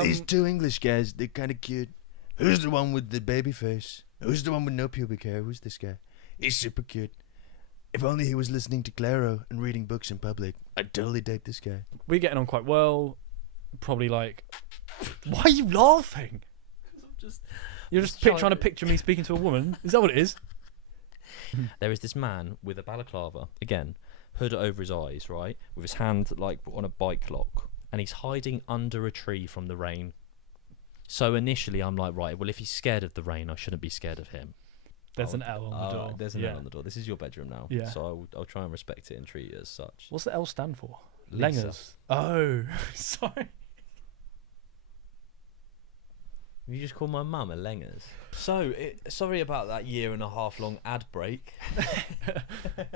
These two English guys, they're kind of cute. Who's the one with the baby face? Who's the one with no pubic hair? Who's this guy? He's super cute. If only he was listening to Claro and reading books in public, I'd totally date this guy. We're getting on quite well. Probably like, why are you laughing? You're just trying to picture me speaking to a woman. Is that what it is? There is this man with a balaclava, again, hood over his eyes, right, with his hand like on a bike lock, and he's hiding under a tree from the rain. So initially I'm like, right, well, if he's scared of the rain, I shouldn't be scared of him. There's an L on the door. There's an L on the door. This is your bedroom now, Yeah. so I'll try and respect it and treat it as such. What's the L stand for? Lisa. Lengers. Oh, sorry. You just call my mum a Lengers. So, sorry about that 1.5 year long ad break.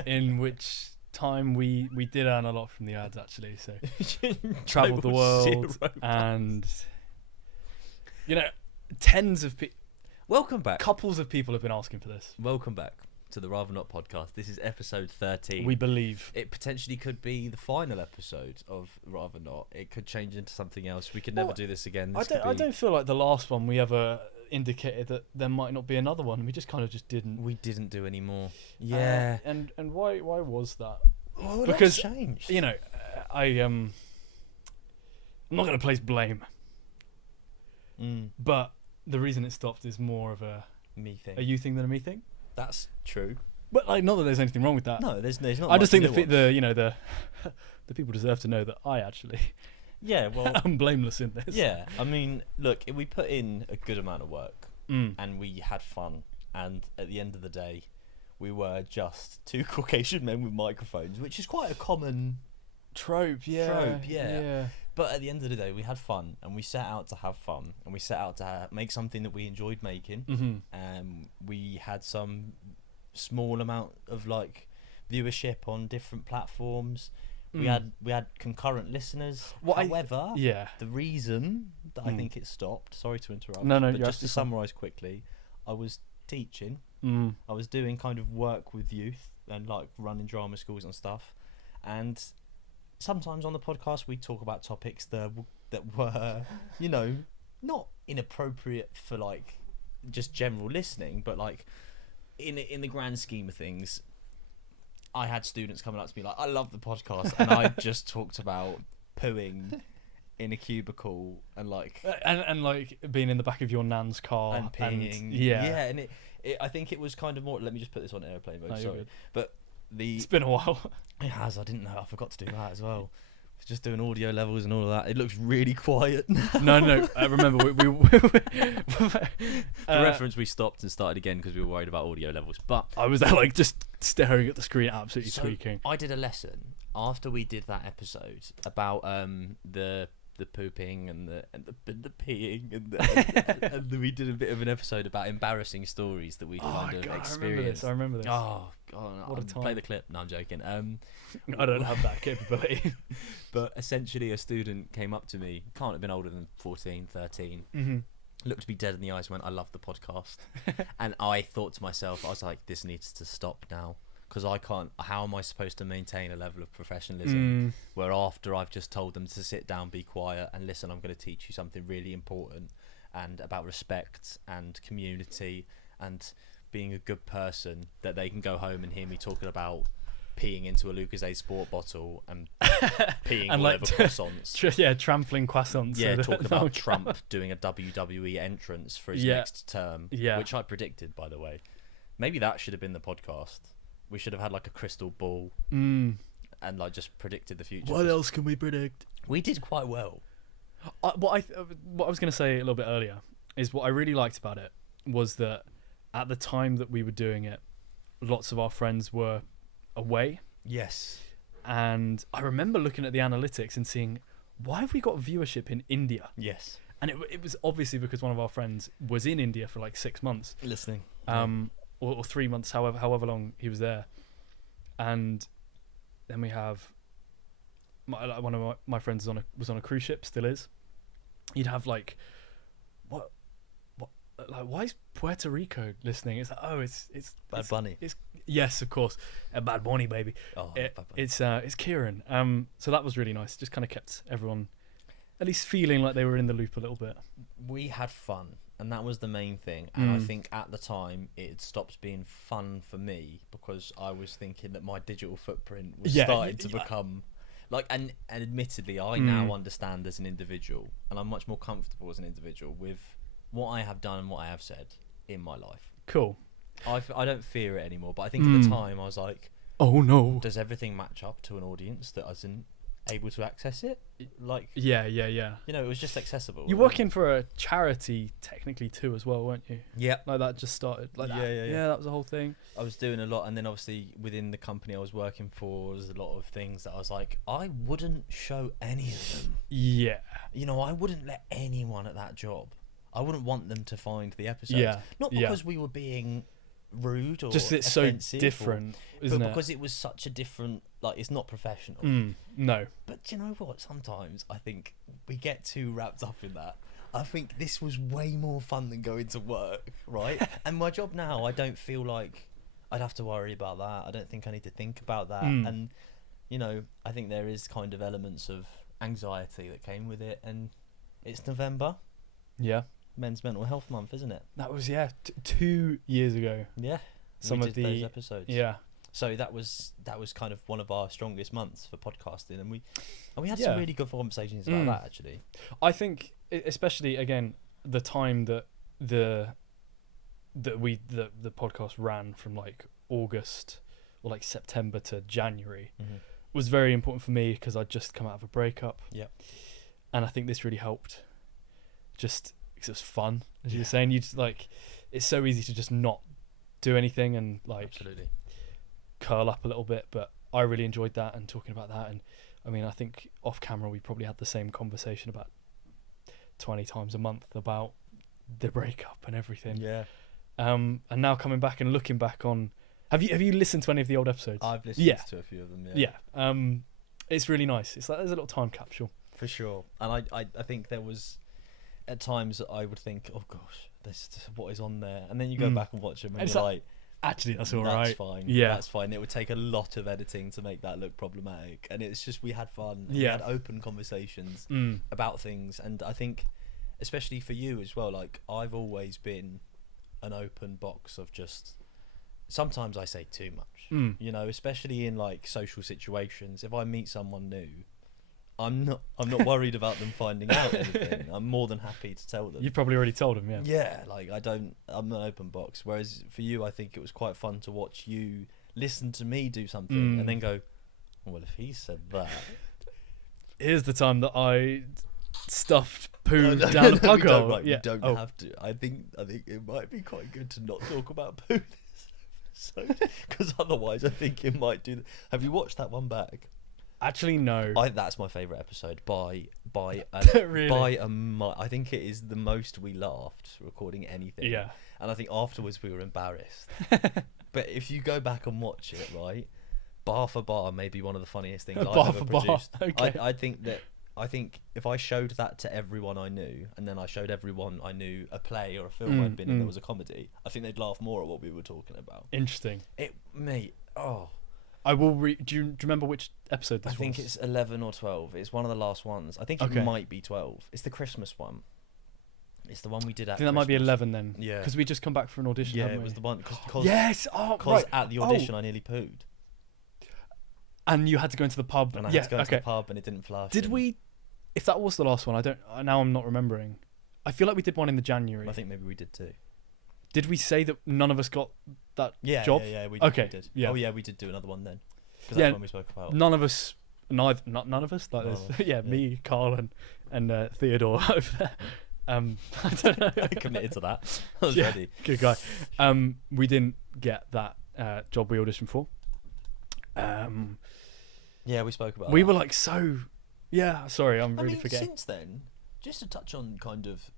In which time we did earn a lot from the ads, actually. So travelled the world and, tens of people, Welcome back. couples of people have been asking for this. Welcome back to the Rather Not podcast. This is episode 13. We believe. It potentially could be the final episode of Rather Not. It could change into something else. We could never do this again. I don't feel like the last one we ever indicated that there might not be another one. We just kind of just didn't. We didn't do any more. Yeah. And why was that? Well, because changed. I'm not going to place blame, but the reason it stopped is more of a Me thing. you thing than a me thing. That's true. But like, not that there's anything wrong with that. No, there's not. I just think much the people deserve to know that I actually Yeah, well, I'm blameless in this. yeah. I mean, look, we put in a good amount of work Mm. and we had fun. And at the end of the day, we were just two Caucasian men with microphones, which is quite a common Trope, yeah. But at the end of the day, we had fun, and we set out to have fun, and we set out to make something that we enjoyed making. Mm-hmm. We had some small amount of like viewership on different platforms. We had concurrent listeners. However, the reason that I think it stopped. Sorry to interrupt. No, but just to summarise quickly, I was teaching. I was doing kind of work with youth and like running drama schools and stuff, and sometimes on the podcast we talk about topics that were not inappropriate for like just general listening, but like in the grand scheme of things, I had students coming up to me like, I love the podcast, and I just talked about pooing in a cubicle and like and like being in the back of your nan's car and peeing, and it I think it was kind of more, let me just put this on airplane mode, sorry, but it's been a while. It has. I didn't know. I forgot to do that as well. Just doing audio levels and all of that. It looks really quiet now. No. Remember, we For reference, we stopped and started again because we were worried about audio levels. But I was there like just staring at the screen, absolutely tweaking. I did a lesson after we did that episode about the pooping and the peeing and we did a bit of an episode about embarrassing stories that we kind of experienced. I remember this. Oh god, what a time. Play the clip. No, I'm joking. I don't have that capability. But essentially a student came up to me, can't have been older than 14, 13, looked me dead in the eyes and went, I love the podcast. And I thought to myself, I was like, this needs to stop now. Because I can't, how am I supposed to maintain a level of professionalism where after I've just told them to sit down, be quiet and listen, I'm going to teach you something really important and about respect and community and being a good person, that they can go home and hear me talking about peeing into a Lucozade Sport bottle and peeing and all like over croissants. trampling croissants. Yeah, talking about Trump doing a WWE entrance for his next term, which I predicted, by the way. Maybe that should have been the podcast. We should have had like a crystal ball and like just predicted the future. What else can we predict? We did quite well. What I was going to say a little bit earlier is what I really liked about it was that at the time that we were doing it, lots of our friends were away. Yes. And I remember looking at the analytics and seeing, why have we got viewership in India? Yes. And it was obviously because one of our friends was in India for like 6 months. Listening. Or 3 months, however long he was there. And then we have one of my friends was on a cruise ship, still is. You'd have like, what, like, why is Puerto Rico listening? It's like, it's Bad Bunny. Yes, of course, Bad Bunny, baby. Oh, Bad Bunny. It's Kieran. So that was really nice. Just kind of kept everyone at least feeling like they were in the loop a little bit. We had fun, and that was the main thing. And I Mm. think at the time it had stopped being fun for me because I was thinking that my digital footprint was Yeah, starting to yeah. become like, and admittedly, I Mm. now understand as an individual, and I'm much more comfortable as an individual with what I have done and what I have said in my life. Cool. I don't fear it anymore, but I think at the Mm. time I was like, Oh no. does everything match up to an audience that isn't able to access it? Like, Yeah. you know, it was just accessible. You're working for a charity technically too, as well, weren't you? Yeah. Like that just started. Like that. Yeah. That was the whole thing. I was doing a lot, and then obviously within the company I was working for, there's a lot of things that I was like, I wouldn't show any of them. Yeah. You know, I wouldn't let anyone at that job. I wouldn't want them to find the episodes. Yeah. Not Yeah. because we were being rude or Just it's so offensive different, but isn't it? because it was such a different, like, it's not professional. No. But you know what? Sometimes I think we get too wrapped up in that. I think this was way more fun than going to work, right? And my job now, I don't feel like I'd have to worry about that. I don't think I need to think about that. Mm. And, you know, I think there is kind of elements of anxiety that came with it. And it's November, Yeah. Men's Mental Health Month, isn't it? That was 2 years ago. Yeah. Some we of did those the episodes. yeah. So that was kind of one of our strongest months for podcasting, and we had Yeah. some really good conversations about Mm. that actually. I think, especially again, the time that the podcast ran from like August or like September to January was very important for me because I'd just come out of a breakup. Yep. And I think this really helped. Just because it was fun, as you Yeah. were saying, you just like it's so easy to just not do anything and like Absolutely. curl up a little bit, but I really enjoyed that and talking about that. And I mean, I think off camera we probably had the same conversation about 20 times a month about the breakup and everything. Yeah. And now coming back and looking back on, have you listened to any of the old episodes? I've listened Yeah. to a few of them. Yeah. It's really nice. It's like there's a little time capsule. For sure. And I think there was at times that I would think, oh gosh, this what is on there, and then you go Mm. back and watch them and It's you're like, like, Actually, that's all that's right. fine. Yeah. That's fine. It would take a lot of editing to make that look problematic, and it's just we had fun. And Yeah. We had open conversations Mm. about things, and I think especially for you as well, like I've always been an open box of just sometimes I say too much, you know, especially in like social situations. If I meet someone new, I'm not worried about them finding out anything. I'm more than happy to tell them. You've probably already told him, yeah. Yeah, like I'm an open box. Whereas for you, I think it was quite fun to watch you listen to me do something and then go, well, if he said that. Here's the time that I stuffed poo No, down the pug we don't, hole. right, Yeah. We don't Oh. have to. I think it might be quite good to not talk about poo this episode, because otherwise I think it might do. Have you watched that one back? Actually, no. That's my favourite episode by Really? I think it is the most we laughed recording anything. Yeah. And I think afterwards we were embarrassed. But if you go back and watch it, right, bar for bar, maybe one of the funniest things I've Bar ever for bar, produced. okay. I think if I showed that to everyone I knew, and then I showed everyone I knew a play or a film I'd been in that was a comedy, I think they'd laugh more at what we were talking about. Interesting. I will do you remember which episode this I think was? it's 11 or 12. It's one of the last ones. I think Okay. it might be 12. It's the Christmas one. It's the one we did at I think that might be Christmas. 11 then. Yeah. Because we just come back for an audition, Yeah, haven't it was we? the one. Cause Yes! Oh, Because right. at the audition I nearly pooed. And you had to go into the pub. And I yeah, had to go okay. to the pub and it didn't flush. Did and we... If that was the last one, now I'm not remembering. I feel like we did one in the January. I think maybe we did too. Did we say that none of us got that Yeah, job? yeah, we Okay, We did. yeah. Oh yeah, we did do another one then. Because Yeah, that's when we spoke about. None of us... None of us? Like None this. of us, yeah, yeah. me, Carl, and Theodore over there. I don't know. I committed to that. I was Yeah. ready. Good guy. We didn't get that job we auditioned for. Yeah, we spoke about We that. were like so... Yeah, sorry, I'm really forgetting. Since then, just to touch on kind of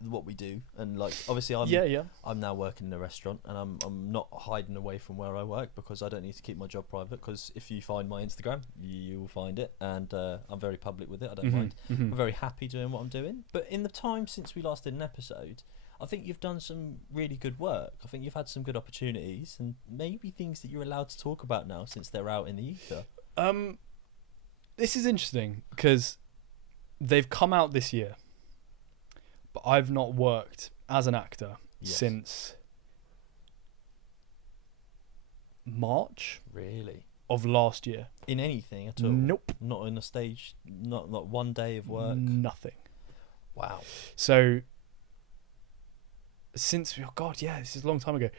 what we do, and like obviously I'm now working in a restaurant, and I'm not hiding away from where I work because I don't need to keep my job private. Because if you find my Instagram, you will find it, and I'm very public with it. I don't mind. I'm very happy doing what I'm doing. But in the time since we last did an episode, I think you've done some really good work. I think you've had some good opportunities, and maybe things that you're allowed to talk about now since they're out in the ether. This is interesting because they've come out this year, but I've not worked as an actor Yes. since March Really? of last year. In anything at all? Nope. Not in a stage. Not one day of work. Nothing. Wow. So since oh god, yeah, this is a long time ago.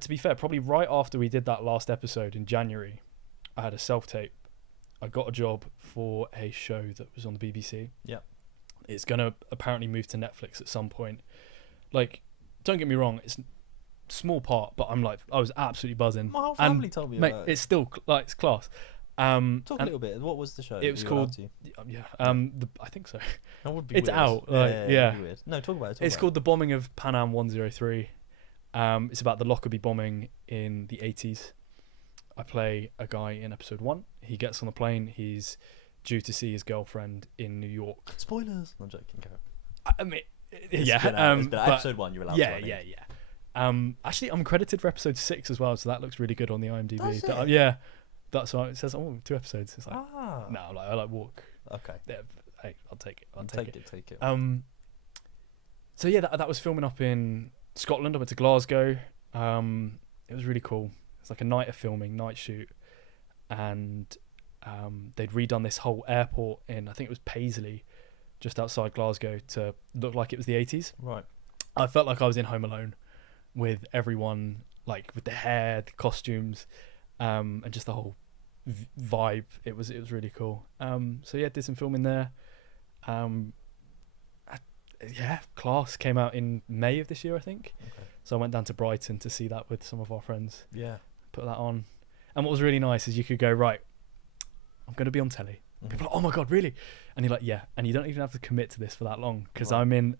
To be fair, probably right after we did that last episode in January, I had a self-tape. I got a job for a show that was on the BBC. Yep. It's gonna apparently move to Netflix at some point. Like, don't get me wrong, it's a small part, but I was absolutely buzzing. My whole And, family told me Mate, about it. it's still it's class. Talk a and- little bit. What was the show? It was you were allowed called- to? Yeah, I think so. That would be It's weird. out, like, it'd yeah. be weird. No, talk about it. It's called The Bombing of Pan Am 103. It's about the Lockerbie bombing in the 80s. I play a guy in episode 1. He gets on the plane. He's due to see his girlfriend in New York. Spoilers. I'm joking. Go. I mean, It's yeah. been out. It's been but- episode 1. You're allowed to. yeah, I think. yeah. Actually, I'm credited for episode 6 as well, so that looks really good on the IMDb. Does That- it? yeah, that's why it says 2 episodes. It's like Ah. no, I like Walk. Okay. Yeah, hey, I'll take it. I'll Take take it. Take it. So yeah, that was filming up in Scotland. I went to Glasgow. It was really cool. It's like a night of filming, night shoot, and they'd redone this whole airport in, I think it was Paisley, just outside Glasgow, to look like it was the 80s. Right. I felt like I was in Home Alone, with everyone, like with the hair, the costumes, and just the whole vibe. It was really cool. So yeah, did some filming there. Yeah, Class came out in May of this year, I think. Okay. So I went down to Brighton to see that with some of our friends. Yeah. Put that on, and what was really nice is you could go, right, I'm going to be on telly. Mhm. People are like, oh my god, really? And you're like, yeah. And you don't even have to commit to this for that long, because Right. I'm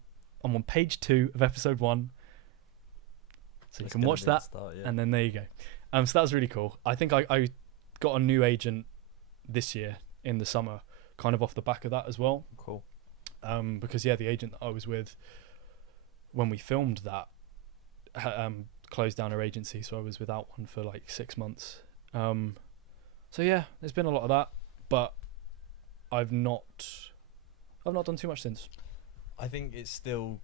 on page 2 of episode 1. So you That's can gonna watch be the that, start, yeah. and then there you go. So that was really cool. I think I got a new agent this year in the summer, kind of off the back of that as well. Cool. Because yeah, the agent that I was with when we filmed that closed down her agency, so I was without one for like 6 months. So yeah, there's been a lot of that, but I've not done too much since. I think it's still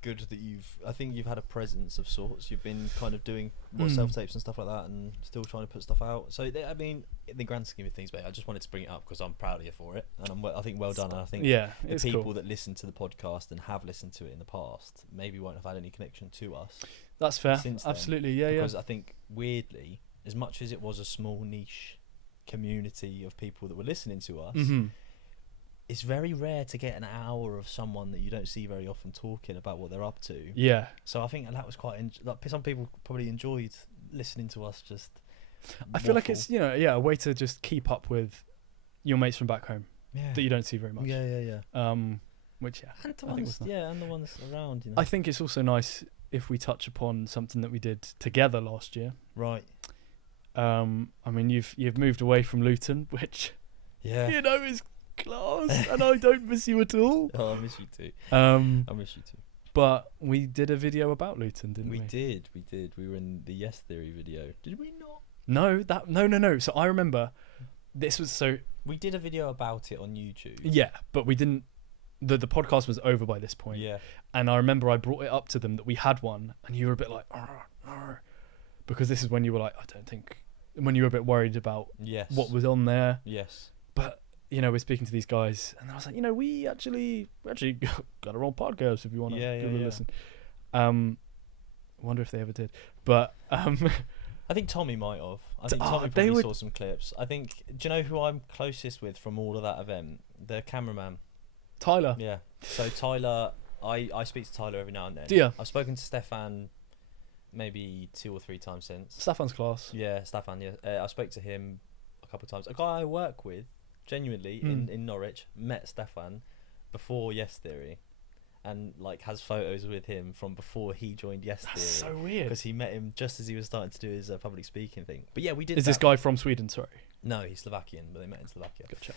good that you've had a presence of sorts. You've been kind of doing self tapes and stuff like that, and still trying to put stuff out. So I mean, in the grand scheme of things, mate, I just wanted to bring it up because I'm proud of you for it, and I think well done. And I think Yeah, the it's people cool. that listen to the podcast and have listened to it in the past maybe won't have had any connection to us That's fair. since then, Absolutely, yeah, because I think weirdly, as much as it was a small niche community of people that were listening to us, Mm-hmm. it's very rare to get an hour of someone that you don't see very often talking about what they're up to. Yeah, So I think that was quite. Like, some people probably enjoyed listening to us just. I feel like waffle. it's a way to just keep up with your mates from back home yeah, that you don't see very much. yeah. Which yeah, And the I think ones, was nice. and the ones around. You know. I think it's also nice if we touch upon something that we did together last year. Right. I mean, you've moved away from Luton, which Yeah. is class, and I don't miss you at all. Oh, I miss you too. Um, I miss you too. but we did a video about Luton, didn't we? We did. We were in the Yes Theory video. Did we not? No. So I remember this was so We did a video about it on YouTube. yeah, but we didn't. The podcast was over by this point. Yeah. And I remember I brought it up to them that we had one, and you were a bit like, "Arr, arr," because this is when you were like, I don't think, when you were a bit worried about Yes. what was on there. Yes. But we're speaking to these guys, and I was like, we actually got our own podcast if you want to Yeah, give it a yeah. listen. Wonder if they ever did, but I think Tommy might have. I think Tommy they probably would- saw some clips. I think. Do you know who I'm closest with from all of that event? The cameraman. Tyler, Yeah. So Tyler, I speak to Tyler every now and then. Yeah. I've spoken to Stefan maybe 2 or 3 times since. Stefan's class. Yeah, Stefan. Yeah, I spoke to him a couple of times. A guy I work with, genuinely in Norwich, met Stefan before Yes Theory, and like has photos with him from before he joined Yes That's Theory. so weird. Because he met him just as he was starting to do his public speaking thing. But yeah, we did. Is this that. guy from Sweden? Sorry, No, he's Slovakian, but they met in Slovakia. gotcha.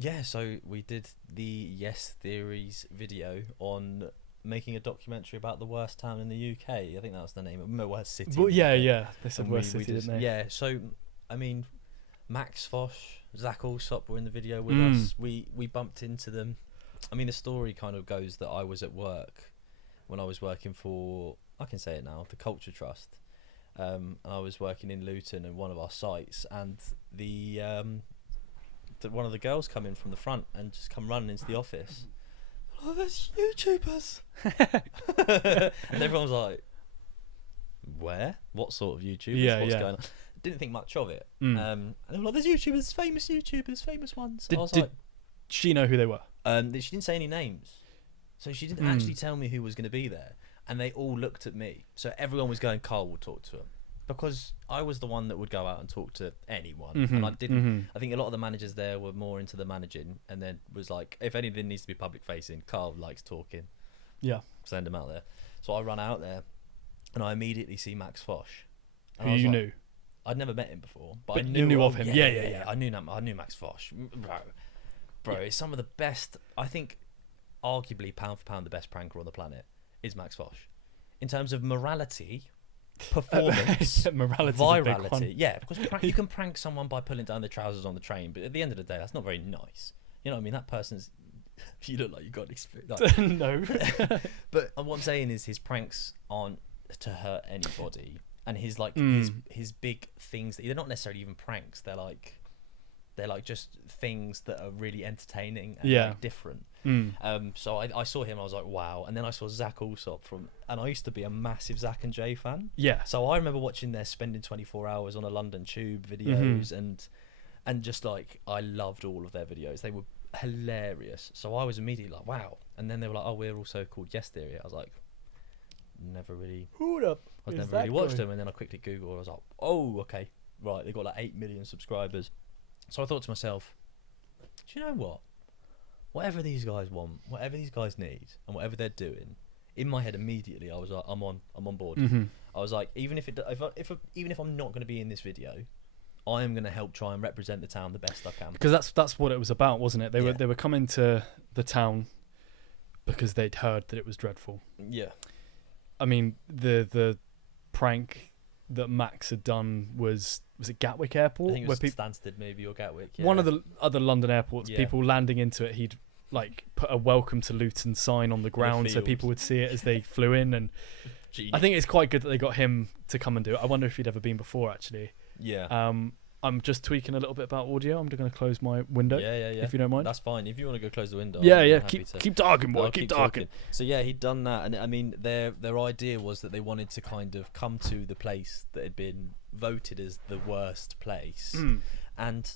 Yeah, so we did the Yes Theories video on making a documentary about the worst town in the UK. I think that was the name of the worst city. Well, in the yeah, UK. yeah. They said And worst we city, did- didn't they? Yeah, so I mean, Max Fosh, Zach Alsop were in the video with Mm. us. We bumped into them. I mean, the story kind of goes that I was at work when I was working for, I can say it now, the Culture Trust. And I was working in Luton at one of our sites, and one of the girls come in from the front and just come running into the office. Oh, there's YouTubers. And everyone's like, where? What sort of YouTubers? Yeah, What's yeah. going on? Didn't think much of it. Mm. And they were like, there's YouTubers, famous ones. Did- I was did- like, She know who they were. she didn't say any names. So she didn't Mm. actually tell me who was going to be there. And they all looked at me. So everyone was going, Carl will talk to him. Because I was the one that would go out and talk to anyone. And I didn't. I think a lot of the managers there were more into the managing, and then was like, if anything needs to be public facing, Carl likes talking. Yeah. Send him out there. So I run out there, and I immediately see Max Fosh. And Who I was you like- knew. I'd never met him before, but But I you knew of him. Yeah, Yeah. I knew Max Fosh, bro. It's some of the best. I think, arguably pound for pound, the best pranker on the planet is Max Fosh, in terms of morality, performance, Morality's a big one. virality. Yeah, because you can prank someone by pulling down their trousers on the train, but at the end of the day, that's not very nice. You know what I mean? That person's. You look like you got experience. Like, No. but what I'm saying is his pranks aren't to hurt anybody, and his like Mm. his big things that they're not necessarily even pranks. They're like just things that are really entertaining and Yeah. like different. Mm. So I saw him, I was like, wow. And then I saw Zach Alsop and I used to be a massive Zach and Jay fan. Yeah. So I remember watching their Spending 24 Hours on a London Tube Mm-hmm. videos and just like I loved all of their videos. They were hilarious. So I was immediately like, wow. And then they were like, oh, we're also called Yes Theory. I was like, never really Hold up. I'd never really watched them. And then I quickly Googled. I was like, oh, okay, right. They got like 8 million subscribers. So I thought to myself, do you know what? Whatever these guys want, whatever these guys need, and whatever they're doing, in my head immediately, I was like, I'm on board. Mm-hmm. I was like, even if I'm not going to be in this video, I am going to help try and represent the town the best I can. Because that's what it was about, wasn't it? They Yeah. were coming to the town because they'd heard that it was dreadful. Yeah, I mean, the prank that Max had done was it Gatwick Airport? I think it where was people, Stansted maybe or Gatwick. Yeah. one of the other London airports, Yeah. people landing into it, he'd like put a welcome to Luton sign on the ground so field. people would see it as they flew in. And Genius. I think it's quite good that they got him to come and do it. I wonder if he'd ever been before, actually. Yeah. I'm just tweaking a little bit about audio. I'm going to close my window, Yeah. if you don't mind. That's fine. If you want to go close the window. Yeah, I'm yeah. happy to. Keep talking, boy. I'll Keep talking. So yeah, he'd done that, and I mean, their idea was that they wanted to kind of come to the place that had been voted as the worst place Mm. and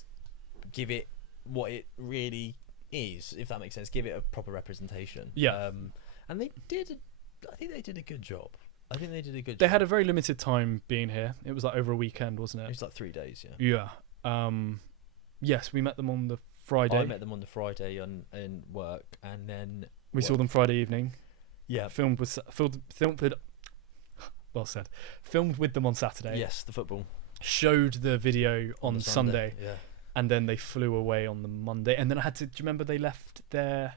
give it what it really is, if that makes sense. Give it a proper representation. Yeah. And they did. I think they did a good job. They job. had a very limited time being here. It was like over a weekend, wasn't It it? was like 3 days. Yeah. Yeah. Yes, we met them on the Friday. I met them on the Friday in work, and then We saw them Friday evening. yeah. Filmed with well said. Filmed with them on Saturday. Yes, the football Showed the video on the Sunday, Yeah. and then they flew away on the Monday. And then I had to. Do you remember they left their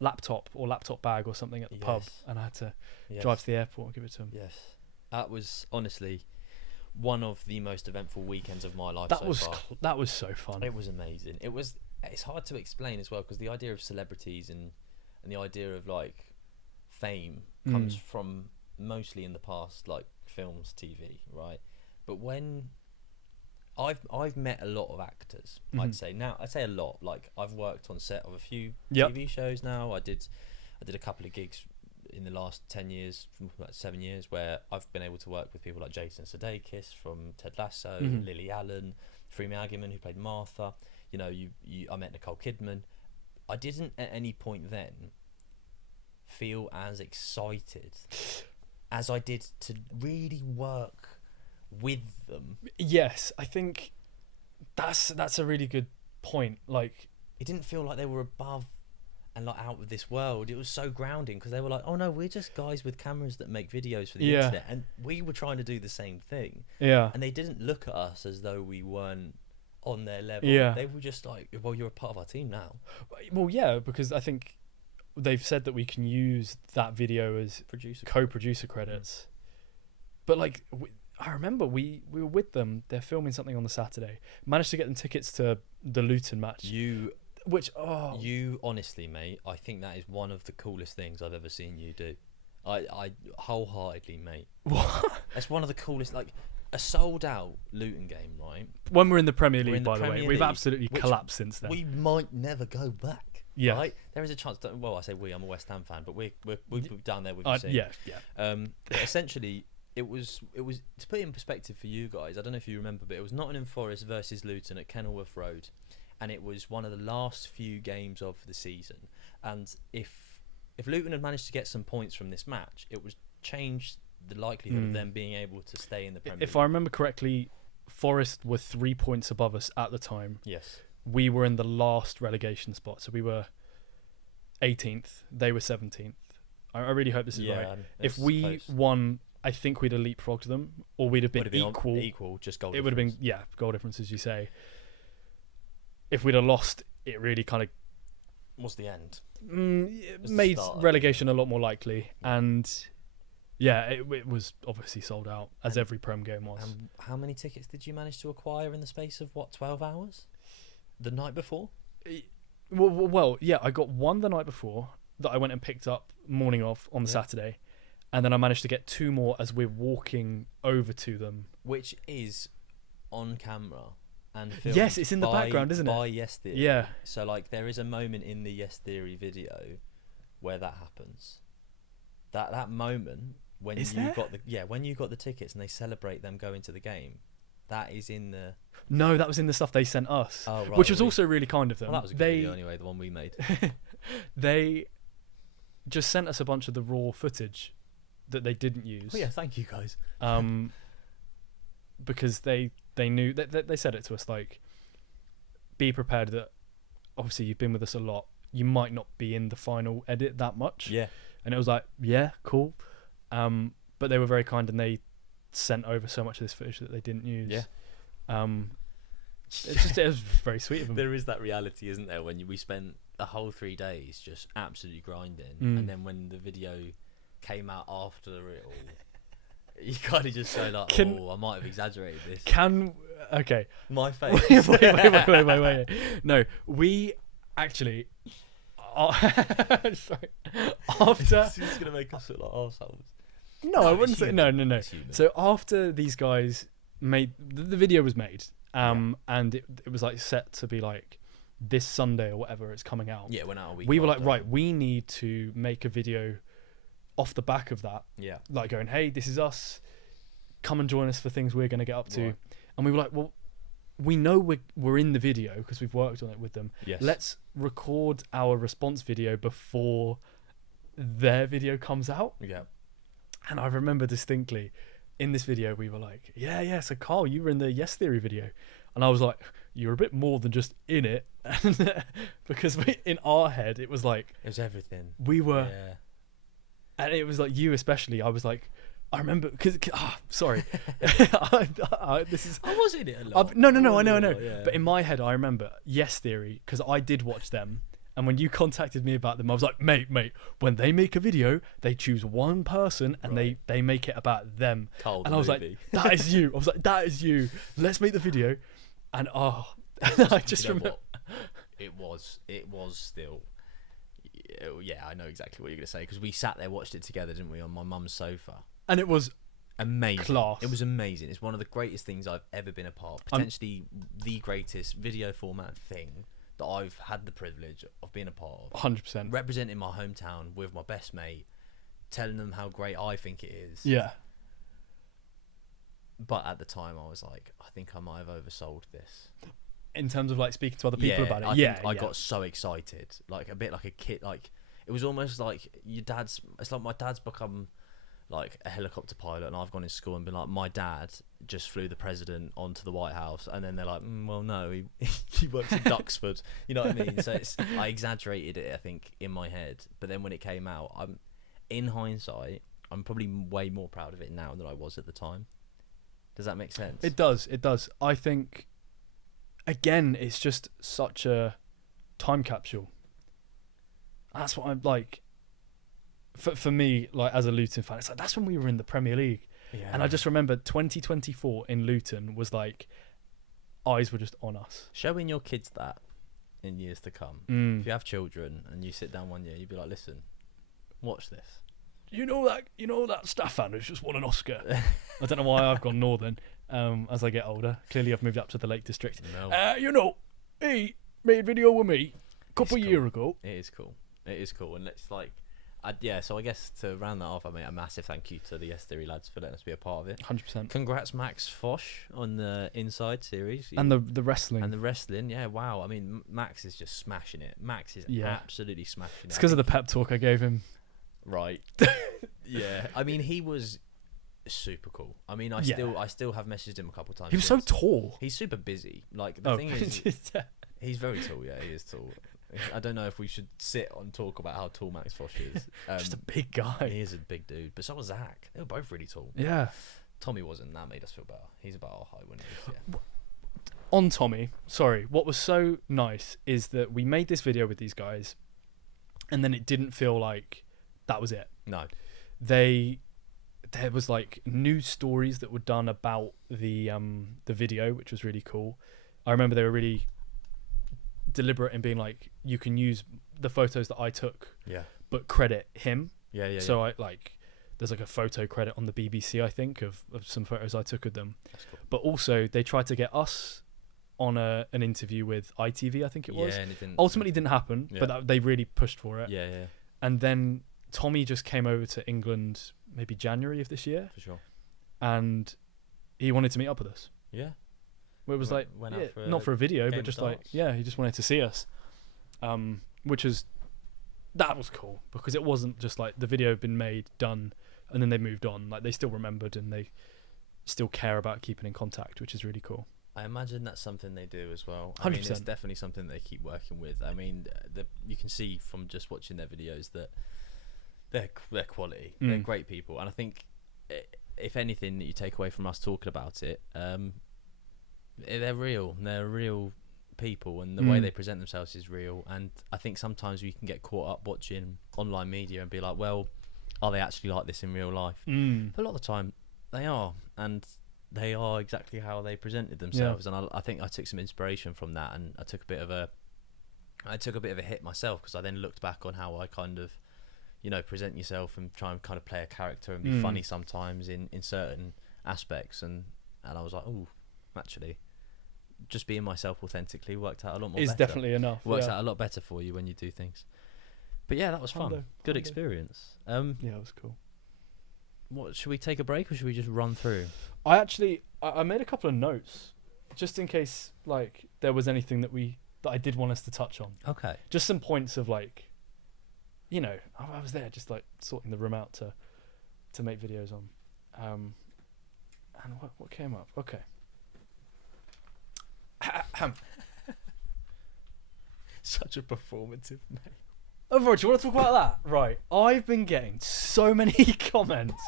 laptop or laptop bag or something at the pub, Yes. and I had to Yes. drive to the airport and give it to them. Yes, that was honestly one of the most eventful weekends of my life. That so was far. that was so fun. It was amazing. It's hard to explain as well, because the idea of celebrities and the idea of like fame comes from mostly in the past, like films, TV, right? But when I've met a lot of actors, I'd say a lot. Like I've worked on set of a few Yep. TV shows now. I did a couple of gigs in the last 10 years, from like 7 years, where I've been able to work with people like Jason Sudeikis from Ted Lasso, Lily Allen, Freema Agyeman, who played Martha. You know, I met Nicole Kidman. I didn't at any point then feel as excited as I did to really work with them. Yes, I think that's a really good point. Like, It didn't feel like they were above and like out of this world. It was so grounding, because they were like, oh no, we're just guys with cameras that make videos for the Yeah. internet, and we were trying to do the same thing, yeah, and they didn't look at us as though we weren't on their level. Yeah. They were just like, well, you're a part of our team now. well, yeah, because I think they've said that we can use that video as Producer. co-producer credits, but like I remember we were with them. They're filming something on the Saturday. Managed to get them tickets to the Luton match. You honestly, mate, I think that is one of the coolest things I've ever seen you do. I wholeheartedly, mate. What? That's one of the coolest, like a sold out Luton game, right? When we're in the Premier We're League, in the by the way, Premier we've League, absolutely which collapsed since then. We might never go back. Yeah. Right? There is a chance that, well, I say we, I'm a West Ham fan, but we're down there with you. Yeah. But essentially, it was to put it in perspective for you guys. I don't know if you remember, but it was Nottingham Forest versus Luton at Kenilworth Road, and it was one of the last few games of the season. And if Luton had managed to get some points from this match, it would change the likelihood of them being able to stay in the Premier League. If I remember correctly, Forest were 3 points above us at the time. Yes. We were in the last relegation spot, so we were 18th. They were 17th. I really hope this is right. If we close. won, I think we'd have leapfrogged them, or we'd have been, Would have been equal. equal, just goal It would have been, difference. goal difference, as you say. If we'd have lost, it really kind of What's the end? it the made start, relegation a lot more likely. And yeah, it was obviously sold out, as every Prem game was. How many tickets did you manage to acquire in the space of, 12 hours? The night before? Well, yeah, I got one the night before that I went and picked up morning of on the Saturday, and then I managed to get 2 more as we're walking over to them. Which is on camera and filmed. Yes, it's in the background, isn't it? By Yes Theory. Yeah. So, like, there is a moment in the Yes Theory video where that happens. That moment when Is you there? got when you got the tickets and they celebrate them going to the game, that is in the. No, that was in the stuff they sent us, Oh, right, which was we- also really kind of them. Well, that was a good video anyway, the one we made. They just sent us a bunch of the raw footage that they didn't use. Oh yeah, thank you guys. Because they knew they said it to us, like, be prepared that obviously you've been with us a lot, you might not be in the final edit that much. Yeah. And it was like, yeah, cool. But they were very kind, and they sent over so much of this footage that they didn't use. Yeah. It was very sweet of them. There is that reality, isn't there, when we spent a whole 3 days just absolutely grinding, and then when the video came out after it all, you kind of just go like, I might have exaggerated this. Okay. My face. Wait. No, we actually. Sorry. After. This is gonna make us look like arseholes. No, I wouldn't say. No. It's human. So after these guys made the video was made, and it was like set to be like this Sunday or whatever it's coming out. Yeah, it went out a week. We were like, after. right, we need to make a video off the back of that. Yeah. Like going, hey, this is us. Come and join us for things we're going to get up to. Right. And we were like, well, we know we're in the video because we've worked on it with them. Yes. Let's record our response video before their video comes out. Yeah. And I remember distinctly in this video, we were like, yeah. So Carl, you were in the Yes Theory video. And I was like, you're a bit more than just in it. Because in our head, it was like, It was everything. we were, Yeah. and it was like you especially. I was like, I remember, because, sorry. This is, I was in it a lot. no, I know. Yeah. But in my head, I remember Yes Theory, because I did watch them. And when you contacted me about them, I was like, mate, when they make a video, they choose one person and they make it about them. Carl, and the I was movie. like, that is you. I was like, that is you. Let's make the video. And I just You know remember. what? It was still. Yeah, I know exactly what you're gonna say because we sat there, watched it together, didn't we, on my mum's sofa? And it was Amazing. class. It was amazing. It's one of the greatest things I've ever been a part of. Potentially the greatest video format thing that I've had the privilege of being a part of. 100%. Representing my hometown with my best mate, telling them how great I think it is. Yeah. But at the time, I was like, I think I might have oversold this. In terms of like speaking to other people about it. I Yeah. think I got so excited, like a bit like a kid. Like it was almost like your dad's. It's like my dad's become like a helicopter pilot, and I've gone in school and been like, my dad just flew the president onto the White House, and then they're like, well, no, he works in Duxford. You know what I mean? So I exaggerated it, I think, in my head. But then when it came out, in hindsight, I'm probably way more proud of it now than I was at the time. Does that make sense? It does. I think, again, it's just such a time capsule. That's what I'm like. For me, like as a Luton fan, it's like that's when we were in the Premier League. Yeah. And I just remember 2024 in Luton was like, eyes were just on us. showing your kids that in years to come. Mm. If you have children and you sit down one year, you'd be like, listen, watch this. You know that Staffan who's just won an Oscar. I don't know why I've gone northern as I get older. Clearly I've moved up to the Lake District. No, He made a video with me a couple It's years cool. ago. It is cool. It is cool, and it's like, so I guess to round that off, I mean, a massive thank you to the Yes Theory lads for letting us be a part of it. 100%. Congrats, Max Fosh, on the Inside series And the wrestling. and the wrestling. Yeah, wow. I mean, Max is just smashing it. Max is Yeah. absolutely smashing it. It's because of the pep talk I gave him. Right. Yeah. I mean, he was super cool. I mean, I still have messaged him a couple of times. He was so since. tall. He's super busy. Like the thing is, yeah. he's very tall. Yeah, he is tall. I don't know if we should sit and talk about how tall Max Fosh is. Just a big guy. He is a big dude, but so was Zach. They were both really tall. Yeah. Tommy wasn't. That made us feel better. He's about our height when he was. Yeah. On Tommy, sorry, what was so nice is that we made this video with these guys, and then it didn't feel like that was it. No. There was like news stories that were done about the video, which was really cool. I remember they were really deliberate in being like, you can use the photos that I took, Yeah. but credit him. Yeah. So I there's like a photo credit on the BBC, I think, of some photos I took of them. That's cool. But also they tried to get us on an interview with ITV, I think it was. Yeah, and it didn't. Ultimately didn't happen, Yeah. but they really pushed for it. Yeah, And then Tommy just came over to England maybe January of this year, for sure. and he wanted to meet up with us. Yeah. It was Went out for not for a video, game but of just like, darts. he just wanted to see us, which was cool because it wasn't just like the video had been made, done, and then they moved on. Like they still remembered and they still care about keeping in contact, which is really cool. I imagine that's something they do as well. I mean, it's 100%. definitely something they keep working with. I mean, you can see from just watching their videos that they're quality. They're great people, and I think if anything that you take away from us talking about it, they're real. They're real people, and the way they present themselves is real. And I think sometimes we can get caught up watching online media and be like, well, are they actually like this in real life? But a lot of the time, they are, and they are exactly how they presented themselves. And I think I took some inspiration from that, and I took a bit of a hit myself, because I then looked back on how I kind of, present yourself and try and kind of play a character and be funny sometimes in certain aspects, and I was like, oh, actually, just being myself authentically worked out a lot more. Is better. definitely enough. Works out a lot better for you when you do things. But yeah, that was fun. Good Hundo. experience. Yeah, it was cool. What, should we take a break or should we just run through? I made a couple of notes just in case like there was anything that I did want us to touch on. Okay. Just some points of like, I was there just like sorting the room out to make videos on. And what came up? Okay. Such a performative name. Oh, Roger, you want to talk about that? Right. I've been getting so many comments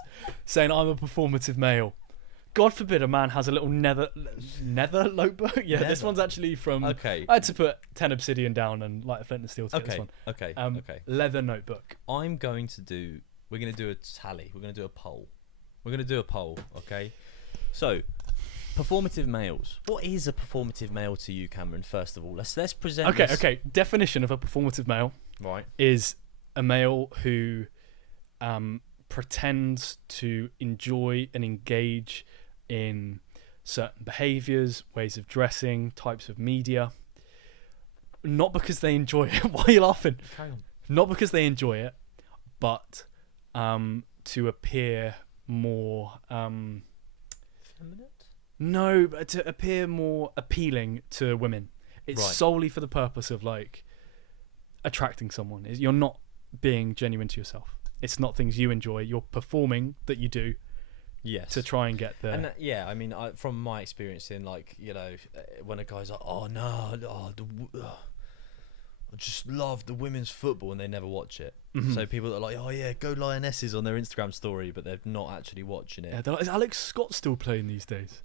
saying I'm a performative male. God forbid a man has a little nether notebook. Yeah, this Nether. one's actually from. Okay. I had to put 10 obsidian down and light a flint and steel to get this one. Okay. Leather notebook. We're going to do a tally. We're going to do a poll. Okay. So, performative males. What is a performative male to you, Cameron? First of all, let's present. Okay. Definition of a performative male Right. is a male who pretends to enjoy and engage in certain behaviors, ways of dressing, types of media, not because they enjoy it. Why are you laughing? Carry on. Not because they enjoy it, but to appear more Feminine? no, but to appear more appealing to women. It's Right. solely for the purpose of like attracting someone. You're not being genuine to yourself. It's not things you enjoy. You're performing that you do Yes. to try and get there. And I mean, from my experience in when a guy's like, oh no, I just love the women's football, and they never watch it. Mhm. So people that are like, oh yeah, go Lionesses on their Instagram story, but they're not actually watching it. Yeah, they're like, is Alex Scott still playing these days?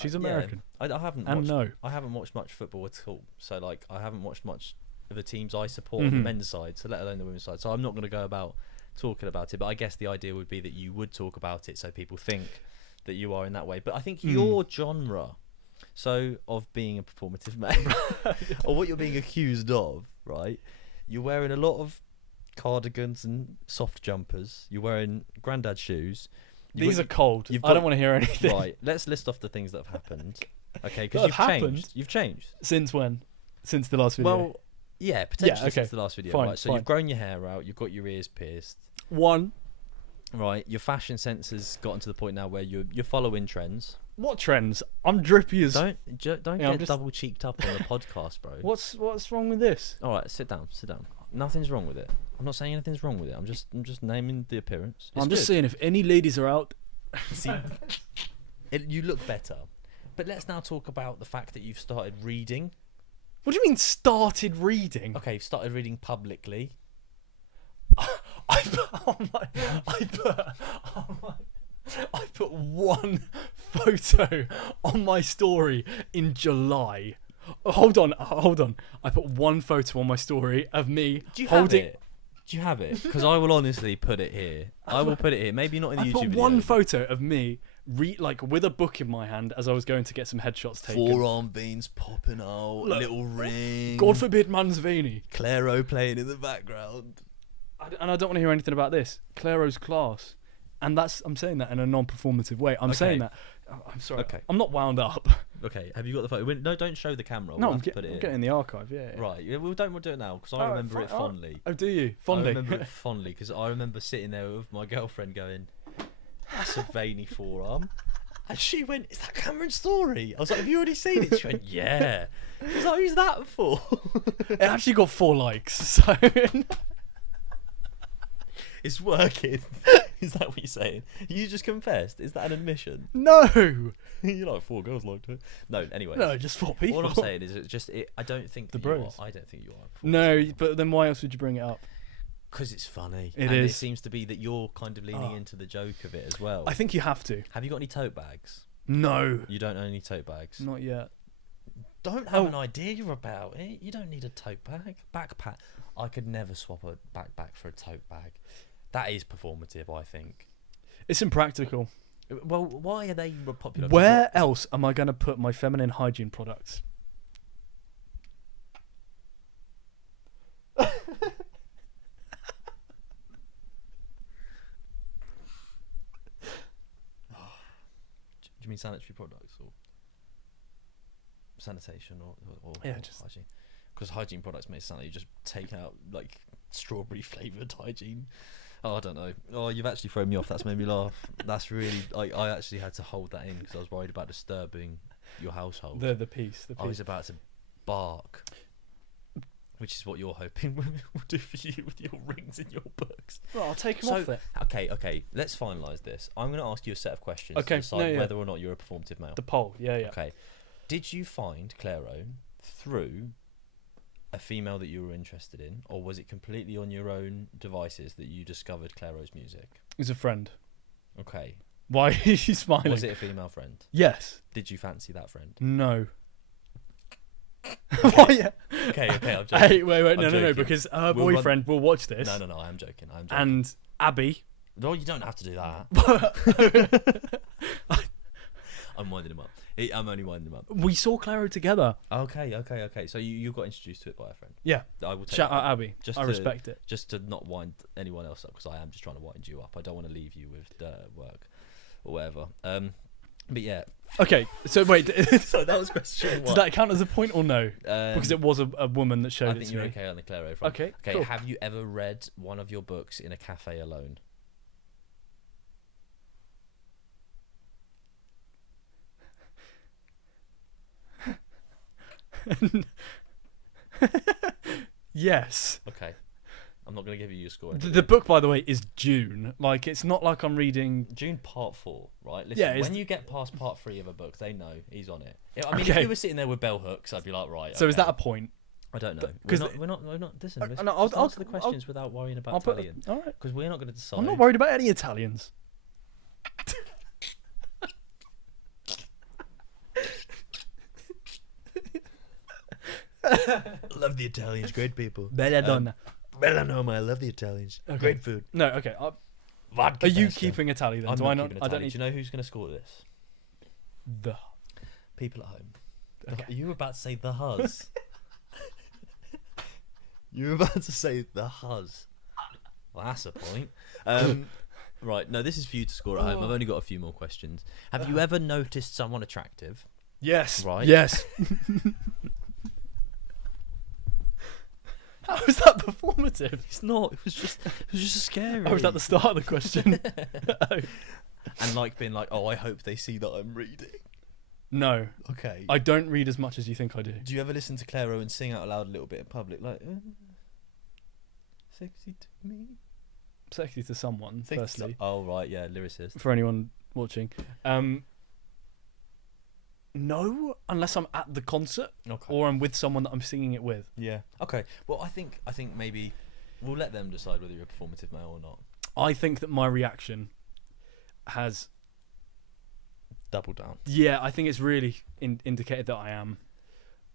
She's American. I haven't And watched, no. I haven't watched much football at all. So I haven't watched much of the teams I support on the Mhm. men's side, so let alone the women's side. So I'm not going to go about talking about it. But I guess the idea would be that you would talk about it, so people think that you are in that way. But I think Mm. your genre, so of being a performative male, or what you're being accused of, right? You're wearing a lot of cardigans and soft jumpers. You're wearing granddad shoes. These are cold. you've I don't got- want to hear anything. Right. Let's list off the things that have happened. Okay, because That you've have changed. happened? You've changed. Since when? Since the last video. Well, yeah, potentially okay. since the last video. Fine, right. So fine. you've grown your hair out. You've got your ears pierced. One. Right. Your fashion sense has gotten to the point now where you're following trends. What trends? I'm drippy as. Don't Yeah, I'm get just- double cheeked up on the podcast, bro. What's wrong with this? All right, sit down. Nothing's wrong with it. I'm not saying anything's wrong with it. I'm just naming the appearance. It's I'm just good. saying, if any ladies are out, See, you look better. But let's now talk about the fact that you've started reading. what do you mean started reading? Okay, you've started reading publicly. I put one photo on my story in July. Hold on. I put one photo on my story of me Do you holding. have it? Do you have it? Because I will honestly put it here. I will put it here. Maybe not in the I YouTube put video. one photo of me, with a book in my hand as I was going to get some headshots taken. Forearm veins popping out, Look, little ring. God forbid man's veiny. Claro playing in the background. And I don't want to hear anything about this. Claro's class. And I'm saying that in a non-performative way. I'm saying that. I'm sorry. Okay. I'm not wound up. Okay, have you got the photo? No, don't show the camera. No, We'll I'm, have to put it in. getting the archive. Yeah. Right, yeah, we'll do it now because I Alright, remember it fine, alright. fondly. Oh, do you? I Fondly. remember it fondly because I remember sitting there with my girlfriend going, "That's a veiny forearm," and she went, "Is that Cameron's story?" I was like, "Have you already seen it?" She went, "Yeah." I was like, "Who's that for?" It actually got 4 likes. So It's working. Is that what you're saying? You just confessed. Is that an admission? no, You're like 4 girls liked it. No, anyway. no, just 4 people. What I'm saying is, I don't think The that you are. bros. I don't think you are. No, but then why else would you bring it up? Because it's funny. It and is. It seems to be that you're kind of leaning Oh. into the joke of it as well. I think you have to. Have you got any tote bags? No, You don't own any tote bags. not yet. Don't have Oh. an idea about it. You don't need a tote bag. Backpack. I could never swap a backpack for a tote bag. That is performative, I think. It's impractical. Well, why are they popular? 'Cause Where else am I going to put my feminine hygiene products? Do you mean sanitary products or sanitation or Yeah, just- hygiene? Because hygiene products may sound like you just take out like strawberry flavoured hygiene. Oh, I don't know. Oh, you've actually thrown me off. That's made me laugh. That's really. I actually had to hold that in because I was worried about disturbing your household. The piece. I was about to bark, which is what you're hoping will do for you with your rings and your books. Well, I'll take them So, off there. okay. Let's finalise this. I'm going to ask you a set of questions Okay, to decide no, yeah. whether or not you're a performative male. The poll. Yeah. Okay. Did you find Claro through a female that you were interested in, or was it completely on your own devices that you discovered Claro's music? He's a friend. Okay. Why is he smiling? Was it a female friend? Yes. Did you fancy that friend? No. Why? Yeah. Okay, I'm joking. Hey, wait, I'm no, joking. because her We'll run- boyfriend will watch this. No, I'm joking. And Abby. No, you don't have to do that. I'm winding him up. I'm only winding him up. We saw Claro together. Okay. So you got introduced to it by a friend. Yeah. I will take Shout that. out Abby. Just I to- respect it. Just to not wind anyone else up, because I am just trying to wind you up. I don't want to leave you with work or whatever. But yeah. Okay, so wait, So that was question does one. that count as a point or no? Because it was a woman that showed I it think to you're me. okay on the Claro front. Okay, Okay. cool. Have you ever read one of your books in a cafe alone? Yes. Okay. I'm not going to give you your score. The book, by the way, is June. Like, it's not like I'm reading. June part 4, right? Listen, Yeah, it's- when you get past part 3 of a book, they know he's on it. I mean, if Okay. you were sitting there with bell hooks, I'd be like, right. So is okay. that a point? I don't know. Th- We're 'cause not. the- We're not. Listen. No, Listen no, I'll- just I'll- answer the questions without worrying about I'll put. Italian, All right. because we're not going to decide. I'm not worried about any Italians. Love the Italians, great people. Bella donna. Melanoma, I love the Italians. Okay. Great food. No, okay. Vodka Are you festa. keeping a tally then? I'm Do not I not? keeping a I tally. don't need Do you know who's going to score this? the. People at home. Okay. You were about to say the Huz. You were about to say the Huz. Well, that's a point. Right, no, this is for you to score at home. I've only got a few more questions. Have you ever noticed someone attractive? Yes. Right. Yes. How is that performative? It's not. It was just scary. Oh, was that the start of the question? Oh. And like being like, oh, I hope they see that I'm reading. No, Okay. I don't read as much as you think I do. Do you ever listen to Clairo and sing out loud a little bit in public, like, sexy to me? Sexy to someone, firstly. Oh right, yeah, lyricist. For anyone watching, no, unless I'm at the concert Okay. or I'm with someone that I'm singing it with. Yeah. Okay. Well, I think maybe we'll let them decide whether you're a performative male or not. I think that my reaction has. Double down. Yeah, I think it's really indicated that I am.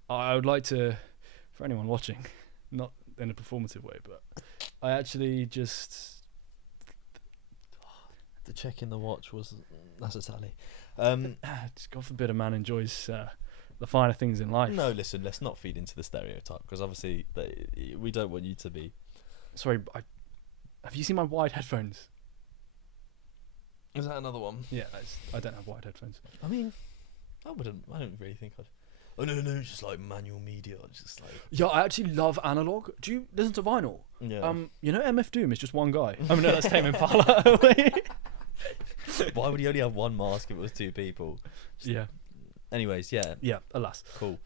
I would like to, for anyone watching, not in a performative way, but I actually just. The check in the watch was that's a tally. Just God forbid a man enjoys the finer things in life. No, listen, let's not feed into the stereotype because obviously we don't want you to be. Sorry, have you seen my wide headphones? Is that another one? Yeah, I don't have wide headphones. I mean, I don't really think I'd. Oh no, just like manual media, just like. Yeah, I actually love analog. Do you listen to vinyl? Yeah. You know MF Doom is just one guy. I mean, no, that's Tame Impala. Why would he only have one mask if it was two people? Yeah. Anyways, yeah. Yeah, alas. Cool.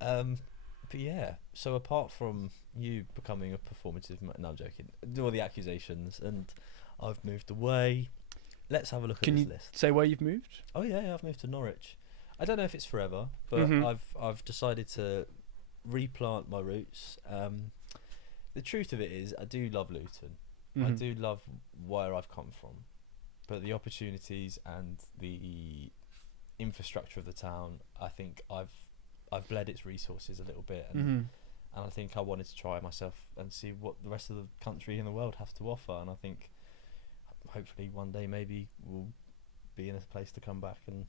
But yeah, so apart from you becoming a performative, no, I'm joking. All the accusations, and I've moved away. Let's have a look at this list. Say where you've moved? Oh yeah, I've moved to Norwich. I don't know if it's forever, but Mhm. I've decided to replant my roots. The truth of it is, I do love Luton. I Mhm. do love where I've come from, but the opportunities and the infrastructure of the town, I think I've bled its resources a little bit, and I think I wanted to try myself and see what the rest of the country and the world have to offer. And I think hopefully one day maybe we'll be in a place to come back and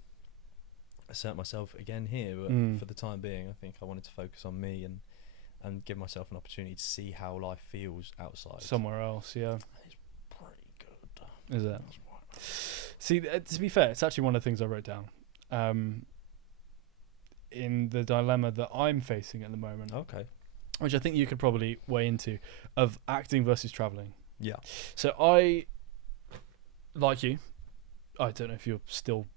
assert myself again here. But for the time being, I think I wanted to focus on me and give myself an opportunity to see how life feels outside. Somewhere else, yeah. It's pretty good. Is it? See, to be fair, it's actually one of the things I wrote down. In the dilemma that I'm facing at the moment, Okay. which I think you could probably weigh into, of acting versus travelling. Yeah. So I, like you, I don't know if you're still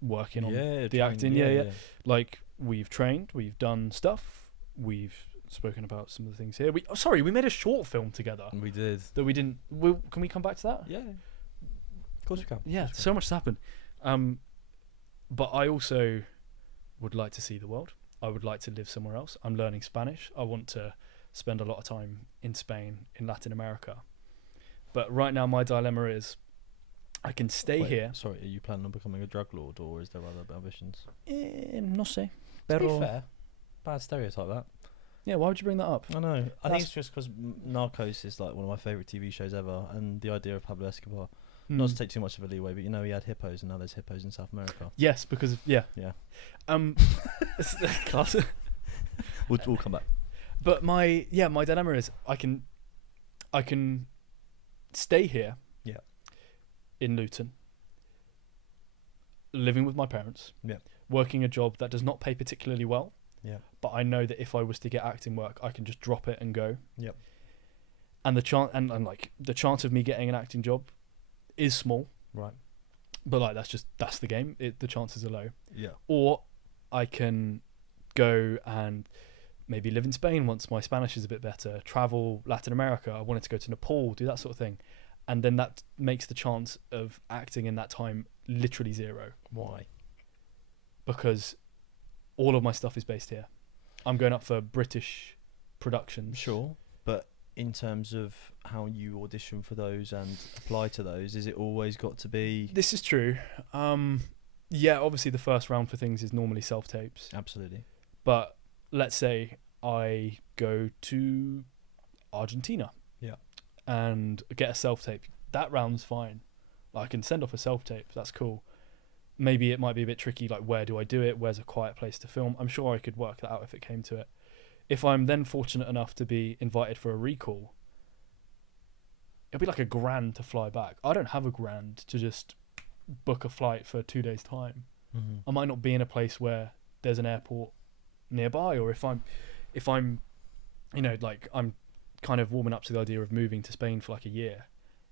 working on the acting. Yeah. Like, we've trained, we've done stuff, we've spoken about some of the things here. We made a short film together We did. that we didn't. Can we come back to that? Yeah. Of course we can. Yeah, so much has happened. But I also would like to see the world. I would like to live somewhere else. I'm learning Spanish. I want to spend a lot of time in Spain, in Latin America. But right now my dilemma is I can stay here. Sorry, are you planning on becoming a drug lord, or is there other ambitions? No sé. To be fair, bad stereotype that. Yeah, why would you bring that up? I know. I think That's- it's just because Narcos is like one of my favourite TV shows ever, and the idea of Pablo Escobar. Not to take too much of a leeway, but you know he had hippos, and now there's hippos in South America. Yes, because of, yeah. Yeah. It's class. We'll come back. But my dilemma is I can stay here. Yeah. In Luton. Living with my parents. Yeah. Working a job that does not pay particularly well. Yeah. But I know that if I was to get acting work, I can just drop it and go. Yep. And the chance and like the chance of me getting an acting job is small. Right. But like that's the game. The chances are low. Yeah. Or I can go and maybe live in Spain once my Spanish is a bit better, travel Latin America. I wanted to go to Nepal, do that sort of thing. And then that makes the chance of acting in that time literally zero. Why? Because all of my stuff is based here. I'm going up for British productions. Sure. But in terms of how you audition for those and apply to those, is it always got to be... This is true. Yeah, obviously the first round for things is normally self-tapes. Absolutely. But let's say I go to Argentina. Yeah. And get a self-tape. that round's fine. Like, I can send off a self-tape. That's cool. Maybe it might be a bit tricky, like, where do I do it? Where's a quiet place to film? I'm sure I could work that out if it came to it. If I'm then fortunate enough to be invited for a recall, it'll be like $1,000 to fly back. I don't have $1,000 to just book a flight for 2 days' time. I might not be in a place where there's an airport nearby, or if I'm, you know, like, I'm kind of warming up to the idea of moving to Spain for like a year.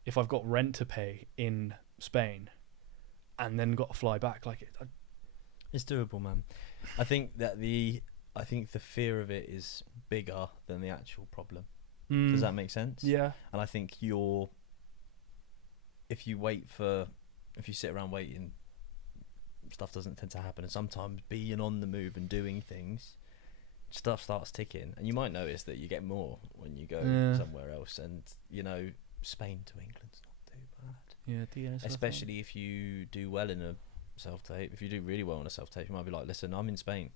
If I've got rent to pay in Spain and then got to fly back, like, It's doable, man. I think the fear of it is bigger than the actual problem. Does that make sense? Yeah. And I think if you sit around waiting, stuff doesn't tend to happen. And sometimes being on the move and doing things, stuff starts ticking. And you might notice that you get more when you go somewhere else. And, you know, Spain to England's not too bad. Yeah, especially if you do well in a self-tape. If you do really well on a self-tape, you might be like, listen, I'm in Spain,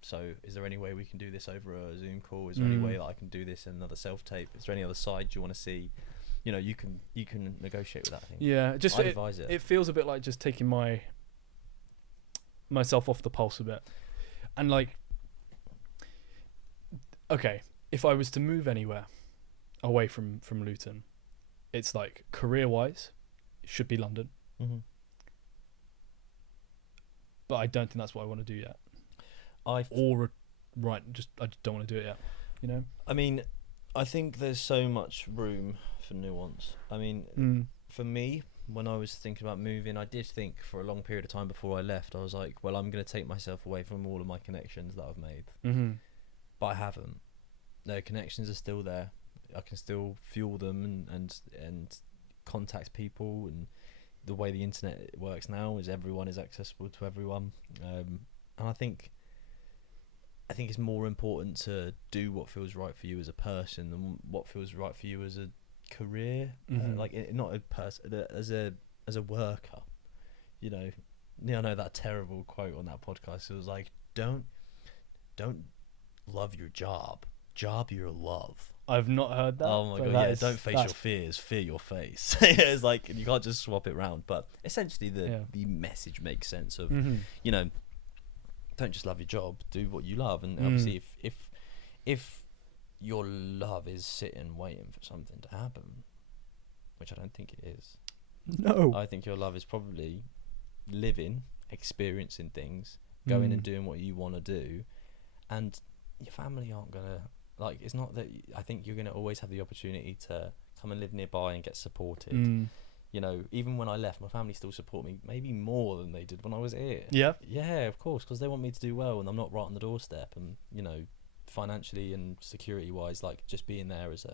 so is there any way we can do this over a Zoom call? Is there any way that I can do this in another self-tape? Is there any other side you want to see? You know, you can negotiate with that thing. Yeah, just I'd advise it. It feels a bit like just taking myself off the pulse a bit. And, like, okay, if I was to move anywhere away from Luton, it's like, career-wise, it should be London. But I don't think that's what I want to do yet. I just don't want to do it yet. You know. I mean, I think there's so much room for nuance. I mean, for me, when I was thinking about moving, I did think for a long period of time before I left, I was like, well, I'm going to take myself away from all of my connections that I've made. But I haven't. The connections are still there. I can still fuel them and contact people, and the way the internet works now is everyone is accessible to everyone, and I think it's more important to do what feels right for you as a person than what feels right for you as a career. Not a person, as a worker. You know, I know that terrible quote on that podcast. It was like, don't love your job your love. I've not heard that. Oh my god, yeah, don't face your fears, fear your face. It's like, you can't just swap it round. But essentially the message makes sense of, you know, don't just love your job, do what you love. And obviously if your love is sitting waiting for something to happen, which I don't think it is. No. I think your love is probably living, experiencing things, going and doing what you want to do, and your family aren't going to, like, it's not that, I think you're going to always have the opportunity to come and live nearby and get supported. You know, even when I left, my family still support me, maybe more than they did when I was here. Yeah. Yeah, of course, because they want me to do well, and I'm not right on the doorstep. And, you know, financially and security wise, like, just being there as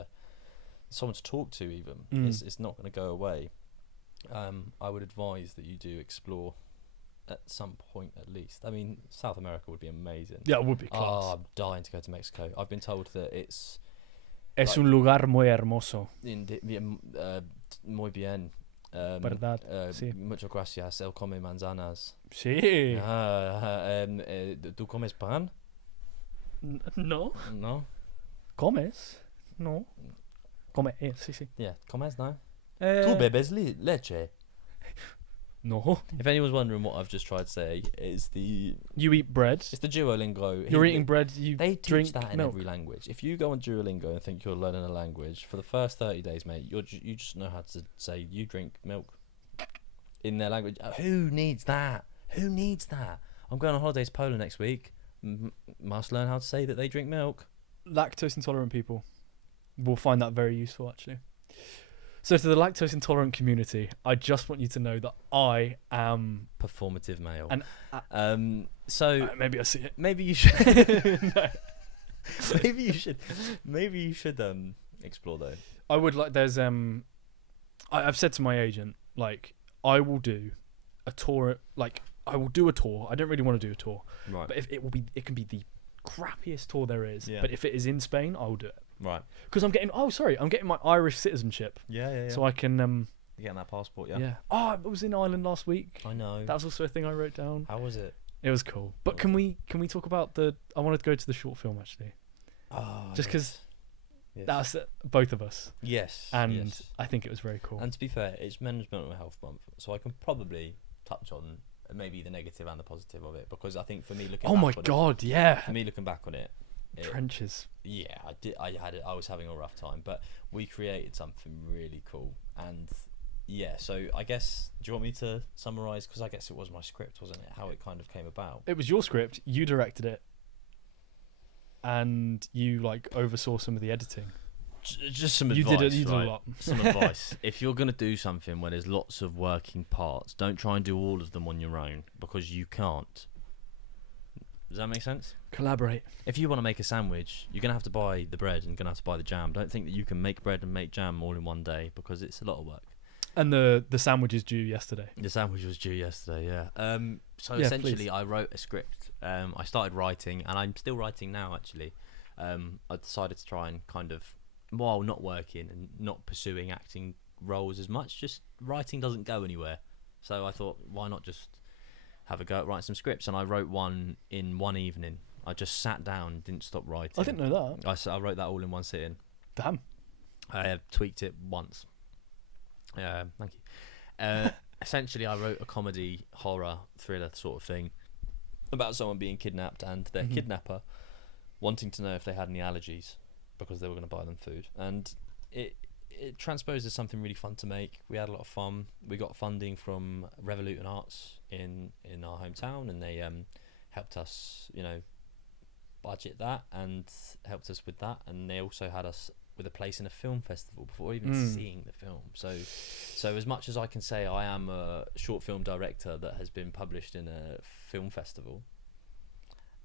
someone to talk to, even, it's not going to go away. I would advise that you do explore at some point at least. I mean, South America would be amazing. Yeah, it would be class. Oh, I'm dying to go to Mexico. I've been told that it's Es un lugar muy hermoso. Muy bien. Verdad, sí. Muchas gracias. Él come manzanas. Sí. ¿Tú comes pan? No. No. ¿Comes? No. Come, sí, sí. Yeah, comes, no. ¿Tú bebes leche? No. If anyone's wondering what I've just tried to say, it's you eat bread. It's the Duolingo. You're eating bread. They teach drink that in milk. every language. If you go on Duolingo and think you're learning a language, for the first 30 days, mate, you just know how to say you drink milk in their language. Who needs that? Who needs that? I'm going on holidays to Poland next week. Must learn how to say that they drink milk. Lactose intolerant people will find that very useful, actually. So to the lactose intolerant community, I just want you to know that I am performative male. And so maybe I see it. Maybe you should. No. Maybe you should. Maybe you should explore though. I would like. There's I've said to my agent, like, I will do a tour. Like, I will do a tour. I don't really want to do a tour, right? But if it can be the crappiest tour there is. Yeah. But if it is in Spain, I will do it. Right. Because I'm getting my Irish citizenship. Yeah. So I can You're getting that passport, yeah. Yeah. Oh, I was in Ireland last week. I know. That was also a thing I wrote down. How was it? It was cool. But can we talk about I wanted to go to the short film actually. Oh. Just because Yes. That's both of us, yes. and yes. I think it was very cool. And to be fair, it's Men's Mental Health Month, so I can probably touch on maybe the negative and the positive of it, because I think for me looking Oh back my on god, yeah, it, for me looking back on it, trenches. yeah, I was having a rough time, but we created something really cool. And yeah, so I guess, do you want me to summarize, because I guess it was my script, wasn't it, how it kind of came about? It was your script. You directed it, and you like oversaw some of the editing. Just some You advice, did it. You did a right? lot. Some advice. If you're going to do something where there's lots of working parts, don't try and do all of them on your own, because you can't. Does that make sense? Collaborate. If you want to make a sandwich, you're going to have to buy the bread and you're going to have to buy the jam. Don't think that you can make bread and make jam all in one day, because it's a lot of work. And the sandwich is due yesterday. The sandwich was due yesterday, yeah. So Yeah, essentially, please. I wrote a script. I started writing, and I'm still writing now, actually. I decided to try and kind of, while not working and not pursuing acting roles as much, just writing doesn't go anywhere. So I thought, why not just have a go at writing some scripts? And I wrote one in one evening. I just sat down, didn't stop writing. I didn't know that. I wrote that all in one sitting. Damn. I tweaked it once. Thank you. Essentially, I wrote a comedy, horror, thriller sort of thing about someone being kidnapped and their kidnapper wanting to know if they had any allergies because they were going to buy them food. And it transposed as something really fun to make. We had a lot of fun. We got funding from Revolut and Arts in our hometown, and they helped us, budget that and helped us with that. And they also had us with a place in a film festival before even seeing the film. So as much as I can say I am a short film director that has been published in a film festival,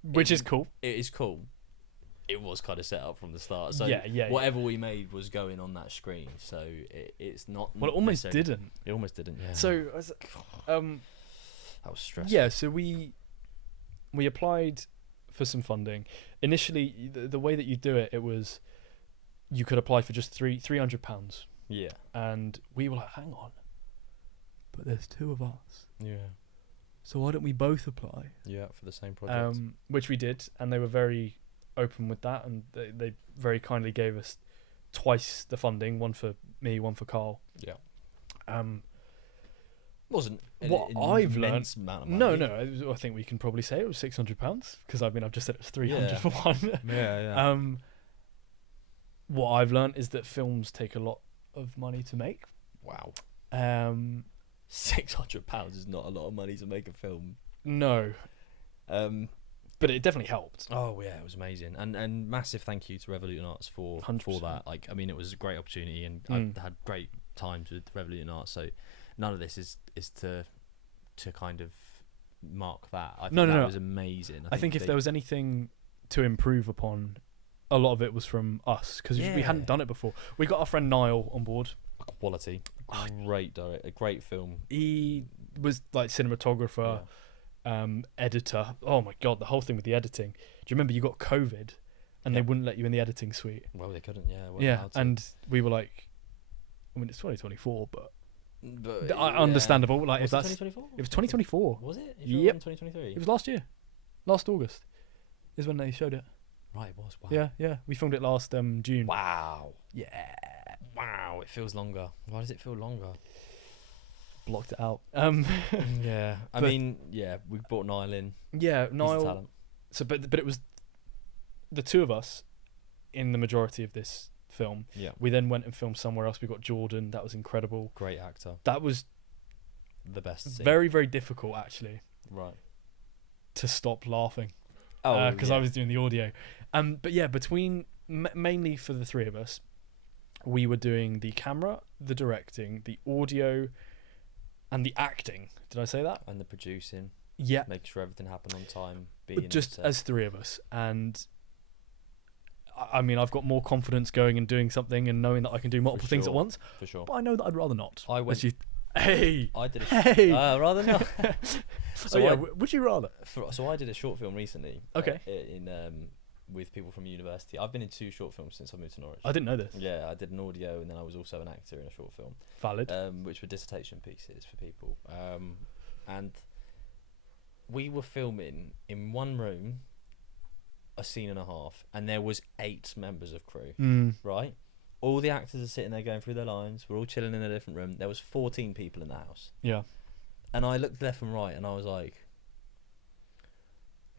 Which is cool. it is cool. It was kind of set up from the start. So Yeah. whatever we made was going on that screen. So it's not. Well, it almost necessarily- didn't. It almost didn't. Yeah. So, that was stressful. yeah. So we applied for some funding. Initially, the way that you do it, it was you could apply for just £300, Yeah. and we were like, hang on, but there's two of us, Yeah. so why don't we both apply? Yeah. For the same project. Which we did, and they were very open with that, and they very kindly gave us twice the funding, one for me, one for Carl. Yeah. What Wasn't I've immense amount of No, money. I think we can probably say it was £600, because I've just said it was 300 Yeah. for one. Yeah. What I've learned is that films take a lot of money to make. Wow. £600 is not a lot of money to make a film. No, but it definitely helped. Oh yeah, it was amazing, and massive thank you to Revolut and Arts for 100%. that. Like, I mean, it was a great opportunity, and Mm. I've had great times with Revolut and Arts. So none of this is to kind of mark that. I think No. that was amazing. I think if there was anything to improve upon, a lot of it was from us, because we Yeah. hadn't done it before. We got our friend Niall on board. quality, great director, a great film. He was like cinematographer, editor. Oh my god, the whole thing with the editing. Do you remember you got COVID and they Yeah. wouldn't let you in the editing suite? Well, they couldn't. Yeah. weren't Yeah, allowed to. and we were like, I mean, it's 2024, but But, understandable. Like, if Was it that's 2024? it was 2024. Was it? Yep. 2023. It was last year, last August, is when they showed it. Right, it was. Wow. Yeah. We filmed it last June. Wow. Yeah, Wow. It feels longer. Why does it feel longer? blocked it out. Yeah. I But- mean, yeah. We brought Niall in. Yeah, He's a Niall. talent. So, but it was the two of us in the majority of this film. Yeah. We then went and filmed somewhere else. We got Jordan. That was incredible. Great actor. That was The best. Scene. very, very difficult actually right. to stop laughing, Oh, because I was doing the audio. But yeah, between mainly for the three of us, we were doing the camera, the directing, the audio, and the acting. Did I say that? and the producing, Yeah, making sure everything happened on time. but just as three of us. And I mean, I've got more confidence going and doing something and knowing that I can do multiple things at sure. once. for sure. But I know that I'd rather not. I went- As you- Hey, I did. hey. Rather not. So yeah, would you rather? So I did a short film recently. Okay. In with people from university. I've been in 2 short films since I moved to Norwich. I didn't know this. Yeah, I did an audio, and then I was also an actor in a short film. Valid. Which were dissertation pieces for people. And we were filming in one room a scene and a half, and there was 8 members of crew, Mm. right? All the actors are sitting there going through their lines. We're all chilling in a different room. There was 14 people in the house. Yeah. And I looked left and right, and I was like,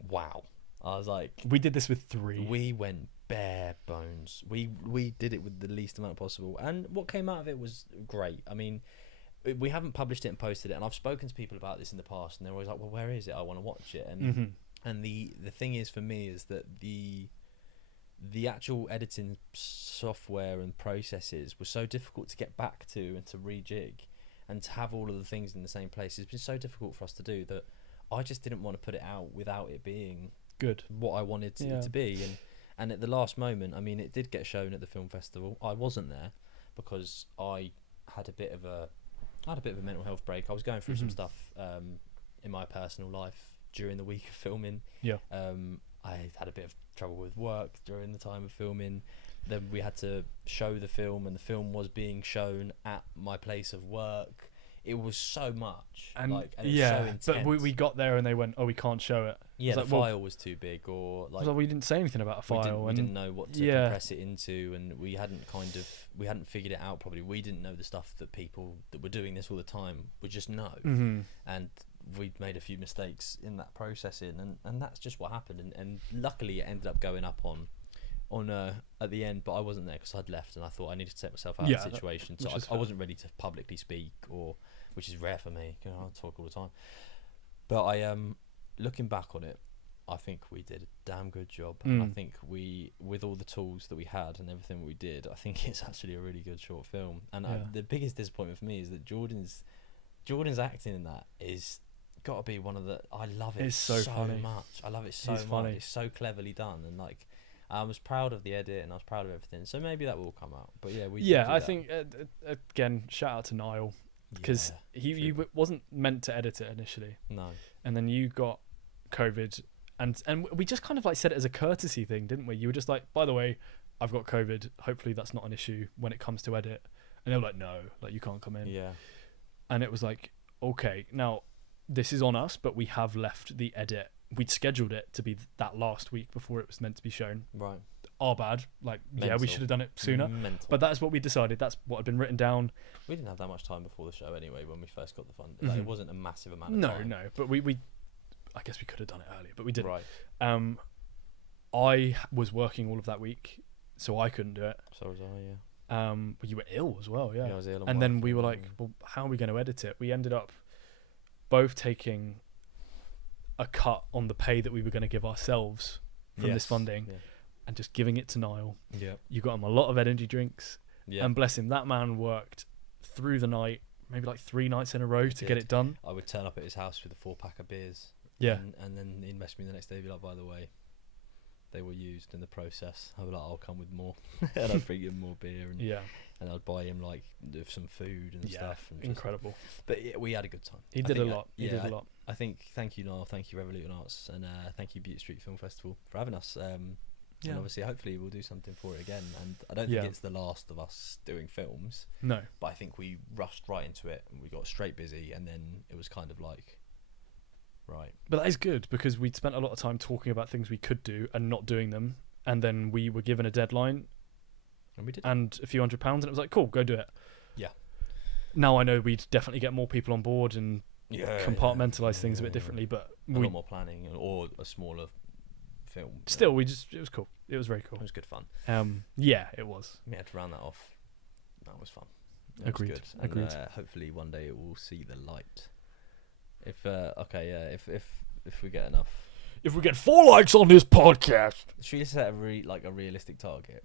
wow. I was like, We did this with 3. we went bare bones. We did it with the least amount possible. And what came out of it was great. I mean, we haven't published it and posted it. And I've spoken to people about this in the past, and they're always like, well, where is it? I want to watch it. And Mm-hmm. and the thing is for me is that the actual editing software and processes were so difficult to get back to and to rejig and to have all of the things in the same place. It's been so difficult for us to do that I just didn't want to put it out without it being Good. what I wanted it to be. And at the last moment, I mean, it did get shown at the film festival. I wasn't there because I had a bit of a mental health break. I was going through some Mhm. stuff in my personal life during the week of filming. Yeah. I had a bit of trouble with work during the time of filming. Then we had to show the film, and the film was being shown at my place of work. It was so much, And, it was so yeah, intense. but we got there and they went, oh, we can't show it. yeah, the like, well- file was too big, or I was like, we didn't say anything about a file. we didn't know what to yeah. compress it into, and we hadn't figured it out properly. We didn't know the stuff that people that were doing this all the time would just know. Mm-hmm. And we'd made a few mistakes in that processing, and that's just what happened. And luckily it ended up going up on at the end, but I wasn't there because I'd left, and I thought I needed to take myself out Yeah, of the situation. which So is I fair. wasn't ready to publicly speak, which is rare for me. You know, I talk all the time. But I looking back on it, I think we did a damn good job. I think with all the tools that we had and everything we did, I think it's actually a really good short film. And Yeah. the biggest disappointment for me is that Jordan's acting in that is got to be one of the. I love it It's so funny. much. I love it so He's much. funny. It's so cleverly done, and like I was proud of the edit and I was proud of everything. So maybe that will come out. But yeah, we. did Yeah, do I that. think again, shout out to Niall because he wasn't meant to edit it initially, no. and then you got COVID, and we just kind of like said it as a courtesy thing, didn't we? You were just like, by the way, I've got COVID. Hopefully that's not an issue when it comes to edit. And they were like, no, like you can't come in. Yeah. And it was like, okay, now this is on us, but we have left the edit. We'd scheduled it to be that last week before it was meant to be shown. Right. Our bad. Like, yeah, we Mental. should have done it sooner. Mental. But that's what we decided. That's what had been written down. we didn't have that much time before the show anyway when we first got the fund. Like, Mhm. it wasn't a massive amount of No, time. no. But we I guess we could have done it earlier, but we didn't. Right. I was working all of that week, so I couldn't do it. So was I, yeah. Well, you were ill as well, yeah. I was ill And then we were working, like, well, how are we going to edit it? We ended up both taking a cut on the pay that we were going to give ourselves from this Yes. funding and just giving it to Niall. Yeah. You got him a lot of energy drinks, Yeah. and bless him, that man worked through the night, maybe like 3 nights in a row to get did. it done. I would turn up at his house with a 4-pack of beers. Yeah. And then he'd message me the next day, be like, by the way, they were used in the process. I'd be like, I'll come with more. And I'd bring him more beer, and Yeah. I'd buy him like some food and Yeah. stuff. And just- Incredible. but yeah, we had a good time. He I did a think lot. He did a lot. I think thank you, Niall. Thank you, Revolution Arts, and thank you, Beauty Street Film Festival, for having us. And Yeah. obviously, hopefully, we'll do something for it again. And I don't Yeah. think it's the last of us doing films, No. but I think we rushed right into it and we got straight busy, and then it was kind of like, right, But that is good because we'd spent a lot of time talking about things we could do and not doing them. And then we were given a deadline and we did. and a few £100, and it was like, cool, go do it. Yeah. Now I know we'd definitely get more people on board and compartmentalize things a bit Yeah. differently, but A we lot more planning or a smaller film. still it was cool. It was very it cool. was good fun. Yeah, it was. We had to round that off. That was fun. It Agreed, Was good. agreed. And, hopefully one day it will see the light. If if we get enough. If we get 4 likes on this podcast, Should we set a realistic target?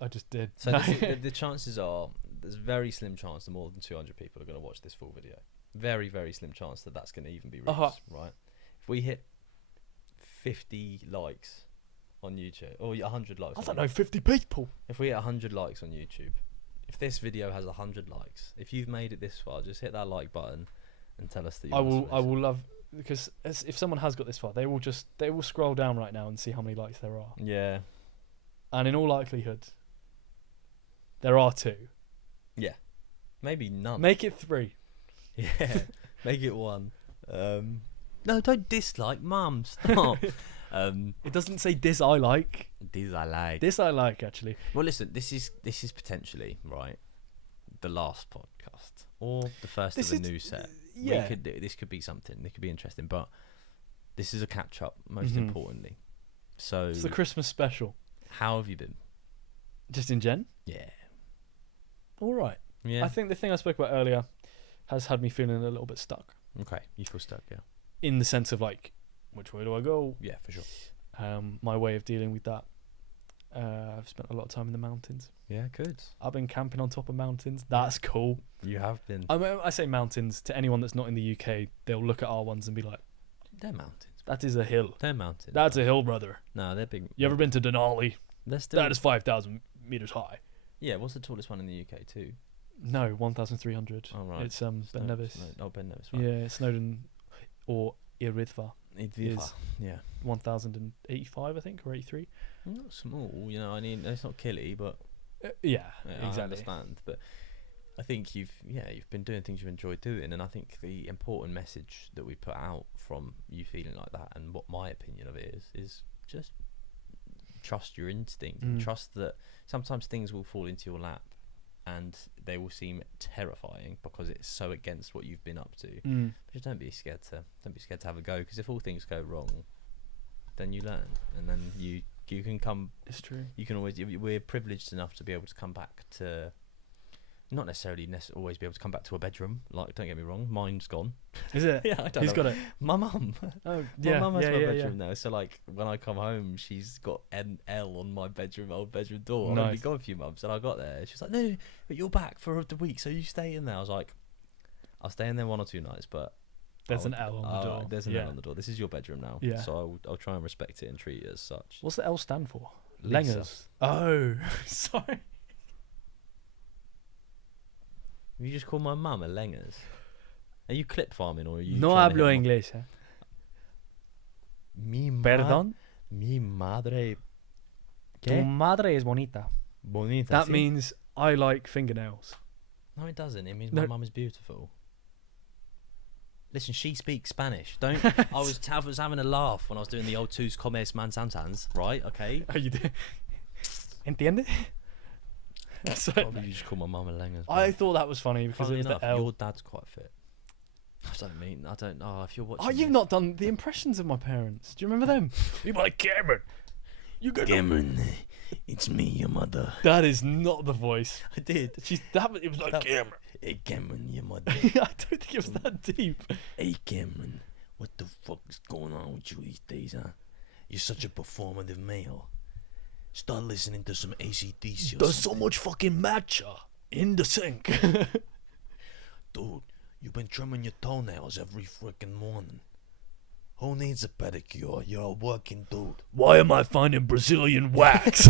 I just did. So the chances are there's a very slim chance that more than 200 people are going to watch this full video. Very, very slim chance that that's going to even be reached, right? If we hit 50 likes on YouTube, or 100 likes. I don't know, 50 people. If we hit 100 likes on YouTube, if this video has 100 likes, if you've made it this far, just hit that like button and tell us that you I will love, because if someone has got this far, they will scroll down right now and see how many likes there are. Yeah. And in all likelihood, there are 2. Maybe none. Make it 3. Yeah. Make it 1. No, don't dislike, Mum. Stop. It doesn't say this I like. These I like. This I like, actually. Well, listen, this is potentially right. The last podcast or the first This of a is- new set. Yeah. This could be something. This could be interesting, but this is a catch up. Most Mhm. importantly, so It's the Christmas special. how have you been? Just in gen. Yeah, All right. yeah. I think the thing I spoke about earlier has had me feeling a little bit stuck. Okay, you feel stuck, yeah. In the sense of like, which way do I go? Yeah, for sure. My way of dealing with that. I've spent a lot of time in the mountains. Yeah, good. I've been camping on top of mountains. That's cool. You have been. I mean, I say mountains to anyone that's not in the UK. They'll look at our ones and be like, They're mountains. "That is a hill. They're mountains. That's a hill, brother. No, they're big. You ever been to Denali? They're still. That is 5,000 meters high. Yeah, what's the tallest one in the UK too? No, 1,300. Oh, right. It's Ben Nevis. Oh, Ben Nevis. Right. Yeah, Snowdon or Iridva Idviva. is- Yeah. 1,085, I think, or 83. Not small, you know. I mean, it's not killy, but Yeah, yeah, I exactly. understand. But I think you've been doing things you enjoy doing, and I think the important message that we put out from you feeling like that, and what my opinion of it is just trust your instinct and Mm. trust that sometimes things will fall into your lap, and they will seem terrifying because it's so against what you've been up to. Mm. But just don't be scared to have a go, because if all things go wrong, then you learn, and then you can come. It's true. You can always. We're privileged enough to be able to come back to, not necessarily always be able to come back to a bedroom. Like, don't get me wrong, mine's gone. Is it? Yeah, I don't Who's know. got it? My mum. Oh, My yeah. mum has yeah, my yeah, bedroom now. So like when I come home, she's got NL on my old bedroom door. I've only Nice. gone a few months, and I got there. She's like, no, but you're back for the week, so you stay in there. I was like, I'll stay in there 1 or 2 nights, but There's an L on the door. There's an yeah. L on the door. This is your bedroom now. Yeah. So I'll try and respect it and treat it as such. What's the L stand for? Lisa. Lengers. Oh, sorry. You just call my mum a Lengers. Are you clip farming or are you? No trying to hablo hit inglés. Eh? Mi Perdón. Mi madre. Tu ¿Qué? madre es bonita. Bonita. That ¿sí? means I like fingernails. No, it doesn't. It means No. my mum is beautiful. Listen, she speaks Spanish. Don't. I was having a laugh when I was doing the old Tus Comes Mansantans, right? Okay. Oh, you do? Entiende? So, Probably you just call my mum a Lengers. I thought that was funny because Funnily it was enough, the L. your dad's quite fit. I don't know if you're watching. Oh, you've this. not done the impressions of my parents. Do you remember them? You're like, Cameron. You got Cameron, it's me, your mother. That is not the voice. I did. It was like That- Cameron. Hey, Cameron, your mother. I don't think it was that deep. Hey, Cameron, what the fuck is going on with you these days, huh? You're such a performative male. Start listening to some AC/DC. There's so much fucking matcha in the sink. Dude, you've been trimming your toenails every freaking morning. Who needs a pedicure? You're a working dude. Why am I finding Brazilian wax?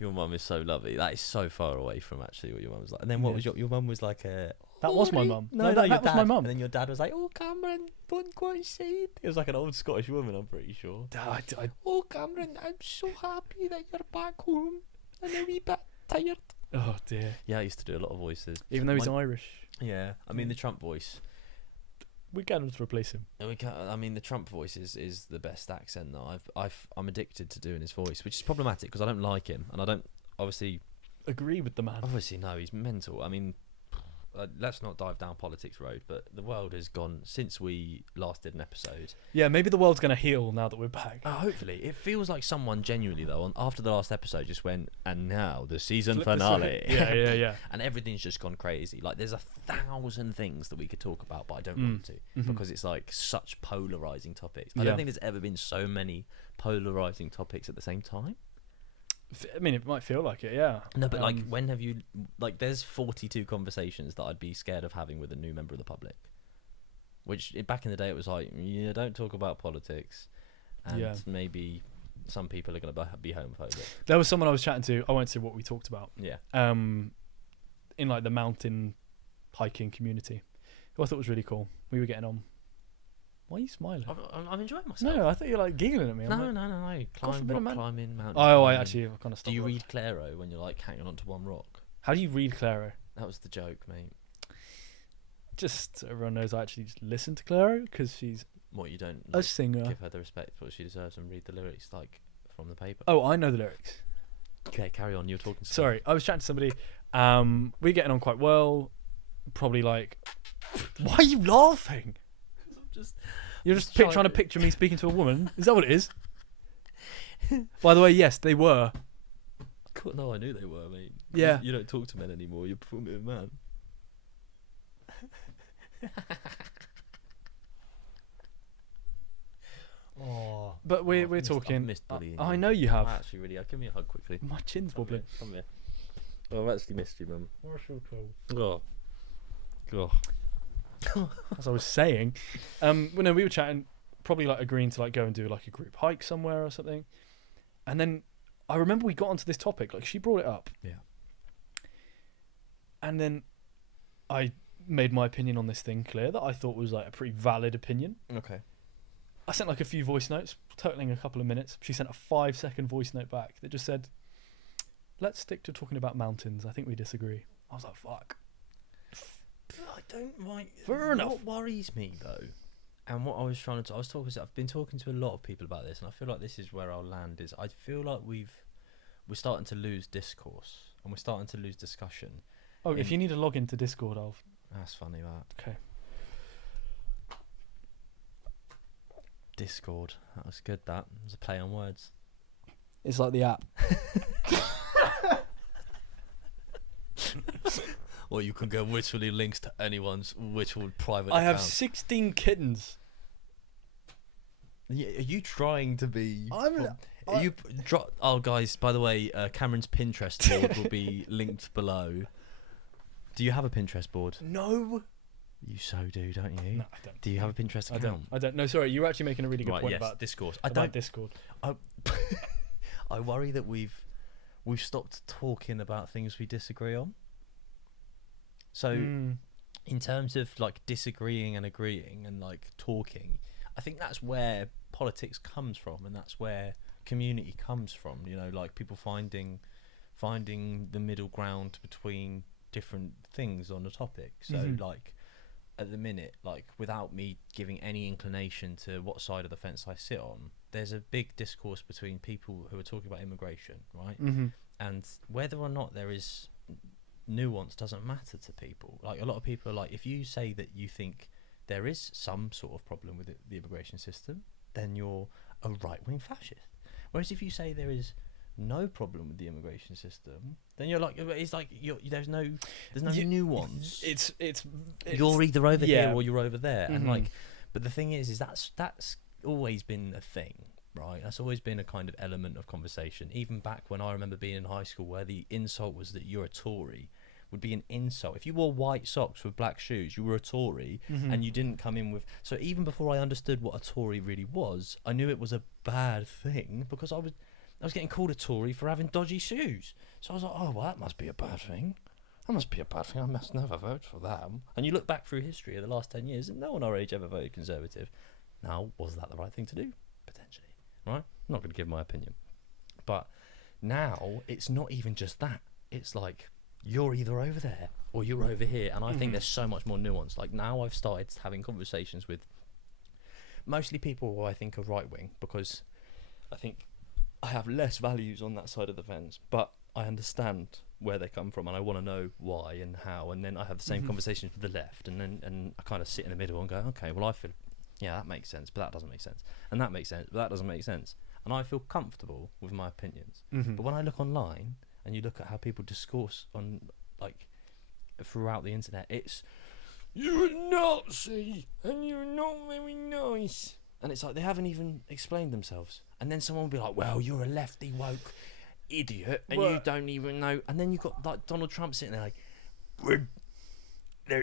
Your mum is so lovely. That is so far away from actually what your mum was like. And then what Yeah. was your mum was like a... That was my "Sorry." mum. No, No, no, that your was my dad. mum. And then your dad was like, oh, Cameron, don't go inside. It was like an old Scottish woman, I'm pretty sure. Oh, Cameron, I'm so happy that you're back home. And a wee bit tired. Oh dear. Yeah, I used to do a lot of voices. Even though he's My- Irish, Yeah, I mean the Trump voice. we get him to replace him. I mean the Trump voice is the best accent that I'm addicted to doing his voice, which is problematic because I don't like him and I don't obviously The man. no, he's mental. I mean, let's not dive down politics road, but the world has gone since we last did an episode. Yeah, maybe the world's gonna heal now that we're back. Hopefully, it feels like someone genuinely though, after the last episode, just went and now the season Flip the finale. script. Yeah. And everything's just gone crazy. Like there's 1,000 things that we could talk about, but I don't Mm. want to Mhm. because it's like such polarizing topics. I Yeah. don't think there's ever been so many polarizing topics at the same time. I mean, it might feel like it. Yeah. No, but like, Um, when have you there's 42 conversations that I'd be scared of having with a new member of the public. Which back in the day it was like, yeah, don't talk about politics, and Yeah. maybe some people are going to be homophobic. There was someone I was chatting to. I won't say what we talked about. Yeah. In like the mountain hiking community, who I thought was really cool. We were getting on. Why are you smiling? I'm enjoying myself. No, I thought you were like giggling at me. I'm No, like, no. Go for a Climb, bit of rock man- climbing, mountain Oh, I climbing. actually kind of stopped. Do you that. read Claro when you're like hanging onto one rock? How do you read Claro? That was the joke, mate. Just so everyone knows, I actually just listen to Claro because she's What, you don't A like, singer. give her the respect what she deserves and read the lyrics like from the paper? Oh, I know the lyrics. Okay, carry on. You're talking. To Sorry, I was chatting to somebody. We're getting on quite well. Probably like. Why are you laughing? Just You're just trying trying to to- picture me speaking to a woman. Is that what it is? By the way, yes, they were. Cool. No, I knew they were, mate. Yeah. You don't talk to men anymore. You're performing a man. Oh, But we're I've talking. missed bullying I you. know you have. I actually really. Give me a hug quickly. My chin's wobbling. Come here. Oh, I've actually missed you, mum. Oh. Oh. As I was saying, when we were chatting, probably like agreeing to like go and do like a group hike somewhere or something, and then I remember we got onto this topic. Like she brought it up. Yeah. And then I made my opinion on this thing clear that I thought was like a pretty valid opinion. Okay. I sent like a few voice notes, totaling a couple of minutes. She sent a 5-second voice note back that just said, "Let's stick to talking about mountains. I think we disagree." I was like, "Fuck." I don't like. Fair enough. What worries me though, and what I was trying to, I've been talking to a lot of people about this, and I feel like this is where our land is. I feel like we're starting to lose discourse, and we're starting to lose discussion. Oh, if In- you need a login to Discord, I'll. That's funny, that. Okay. Discord. That was good. That it was a play on words. It's like the app. Or you can go literally links to anyone's literal private I have account. 16 kittens. Are you trying to be? I'm- Are you Oh, guys! By the way, Cameron's Pinterest board will be linked below. Do you have a Pinterest board? No. You so do, don't you? No, I don't. Do you have a Pinterest I account? don't. No, sorry. You were actually making a really good Right. point Yes. about Discourse. about Discord. I worry that we've stopped talking about things we disagree on. So, in terms of like disagreeing and agreeing and like talking, I think that's where politics comes from, and that's where community comes from. You know, like people finding the middle ground between different things on a topic. So, Mhm. like at the minute, like without me giving any inclination to what side of the fence I sit on, there's a big discourse between people who are talking about immigration, right? Mm-hmm. And whether or not there is nuance doesn't matter to people. Like a lot of people are like, if you say that you think there is some sort of problem with the immigration system, then you're a right-wing fascist. Whereas if you say there is no problem with the immigration system, then you're like, it's like there's no nuance. It's You're either over yeah. here or you're over there, and Mhm. like, but the thing is that's always been a thing, right? That's always been a kind of element of conversation. Even back when I remember being in high school, where the insult was that you're a Tory, would be an insult. If you wore white socks with black shoes, you were a Tory, Mhm. and you didn't come in with. So even before I understood what a Tory really was, I knew it was a bad thing because I was getting called a Tory for having dodgy shoes. So I was like, oh, well, that must be a bad thing. That must be a bad thing. I must never vote for them. And you look back through history of the last 10 years, and no one our age ever voted Conservative. Now, was that the right thing to do? Potentially, right? I'm not going to give my opinion. But now, it's not even just that. It's like, you're either over there or you're over here. And I think Mhm. there's so much more nuance. Like, now I've started having conversations with mostly people who I think are right-wing, because I think I have less values on that side of the fence, but I understand where they come from, and I want to know why and how. And then I have the same Mhm. conversations with the left, and I kind of sit in the middle and go, okay, well, I feel, yeah, that makes sense, but that doesn't make sense, and that makes sense, but that doesn't make sense, and I feel comfortable with my opinions. Mhm. But when I look online and you look at how people discourse on, like, throughout the internet, it's, you're a Nazi and you're not very nice. And it's like they haven't even explained themselves. And then someone will be like, well, you're a lefty woke idiot and you Well- don't even know. And then you've got like Donald Trump sitting there like,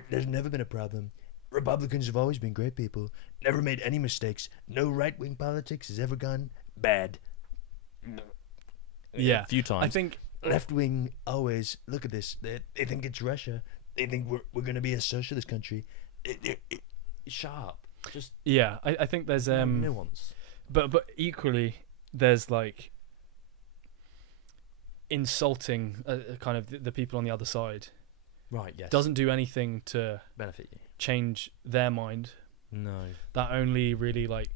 There's never been a problem. Republicans have always been great people. Never made any mistakes. No right-wing politics has ever gone bad. Yeah. a few times. I think Left-wing always, look at this. They think it's Russia. They think we're going to be a socialist country. Shut up. Just yeah. I think there's nuance. but equally there's like insulting kind of the people on the other side Right, yes. doesn't do anything to benefit you. change their mind No. That only really like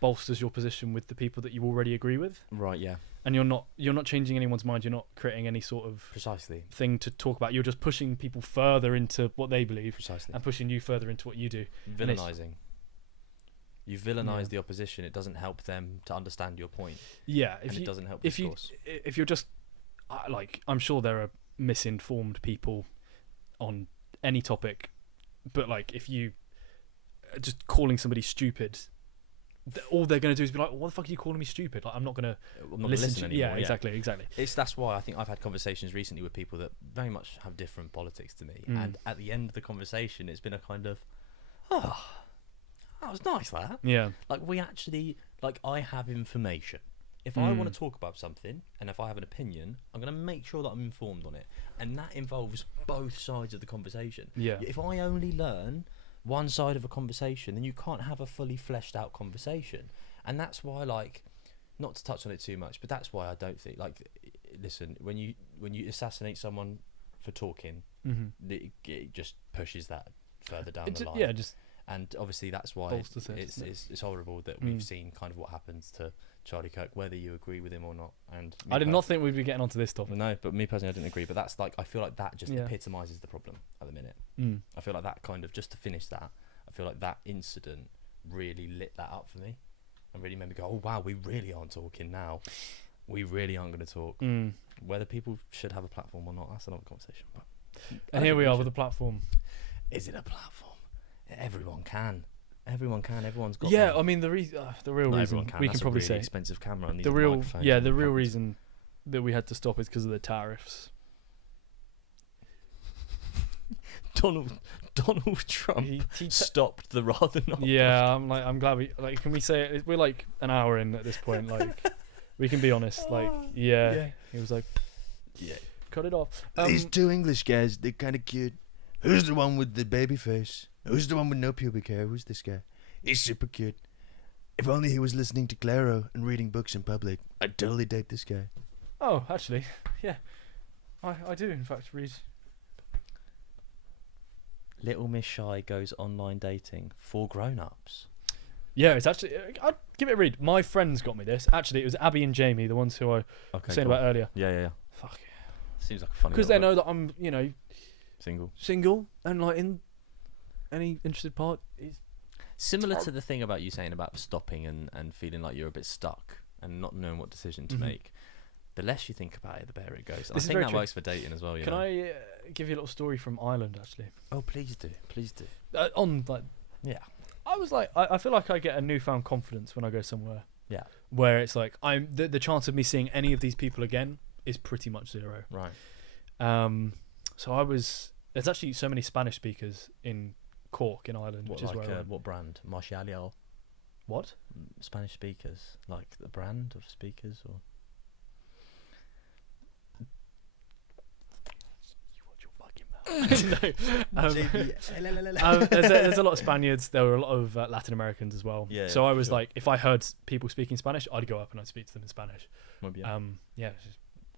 bolsters your position with the people that you already agree with, Right. Yeah. and you're not changing anyone's mind. You're not creating any sort of Precisely. thing to talk about. You're just pushing people further into what they believe Precisely. and pushing you further into what you do. Villainising. You villainise Yeah. the opposition. It doesn't help them to understand your point, Yeah, and it doesn't help the discourse. if you're just like, I'm sure there are misinformed people on any topic, but like if you just calling somebody stupid, all they're going to do is be like, what the fuck are you calling me stupid? Like, I'm not going to I'm not gonna listen listen to you. anymore. Yeah, exactly. That's why I think I've had conversations recently with people that very much have different politics to me, Mm. and at the end of the conversation, it's been a kind of, oh, that was nice. That Yeah. like we actually like I have information. If I Mm. want to talk about something and if I have an opinion, I'm going to make sure that I'm informed on it, and that involves both sides of the conversation. Yeah. If I only learn one side of a conversation, then you can't have a fully fleshed out conversation. And that's why, like, not to touch on it too much, but that's why I don't think, like, listen, when you assassinate someone for talking, Mm-hmm. it just pushes that further down It the ju- line. yeah, just And obviously that's why bolsters it, doesn't it? it's horrible that we've Mm. seen kind of what happens to Charlie Kirk, whether you agree with him or not. And I did not think we'd be getting onto this topic. No, but me personally, I didn't agree. But that's like, I feel like that just Yeah. epitomises the problem at the minute. Mm. I feel like that kind of, just to finish that, I feel like that incident really lit that up for me and really made me go, oh wow, we really aren't talking now. We really aren't going to talk. Mm. Whether people should have a platform or not, that's another conversation. But And here we are with a platform. Is it a platform? Everyone can. Everyone can. Everyone's got. Yeah, one. I mean the real Not reason everyone can. we That's can a probably really say expensive camera. And the these real microphones yeah and the real cameras. reason that we had to stop is because of the tariffs. Donald Trump He stopped the rather not. yeah, I'm glad we like. Can we say it? We're like an hour in at this point. Like we can be honest. Like yeah, he was like, Yeah. cut it off. These two English guys, they're kind of cute. Who's the one with the baby face? Who's the one with no pubic hair? Who's this guy? He's super cute. If only he was listening to Claro and reading books in public, I'd totally date this guy. Oh, actually, yeah, I do in fact read. Little Miss Shy goes online dating for grown-ups. Yeah, it's actually. I'd give it a read. My friends got me this. Actually, it was Abby and Jamie, the ones who I was Okay. saying about earlier. Yeah. Fuck. Seems like a funny. Because they little know that I'm, you know, book. Single. single and like in any interested part is Similar to the thing about you saying about stopping and feeling like you're a bit stuck and not knowing what decision to Mhm. make. The less you think about it, the better it goes. And This I is think very that true. works for dating as well. You Can know? I give you a little story from Ireland actually? Oh, please do. Please do. On like, Yeah. I was like, I feel like I get a newfound confidence when I go somewhere. Yeah. Where it's like the chance of me seeing any of these people again is pretty much zero. Right. So there's actually so many Spanish speakers in Cork in Ireland, What which is like where I went. what brand? Marcialio. What? Spanish speakers, like the brand of speakers, or There's a lot of Spaniards. There were a lot of Latin Americans as well. Yeah, So I was sure. like, if I heard people speaking Spanish, I'd go up and I'd speak to them in Spanish. yeah. Yeah,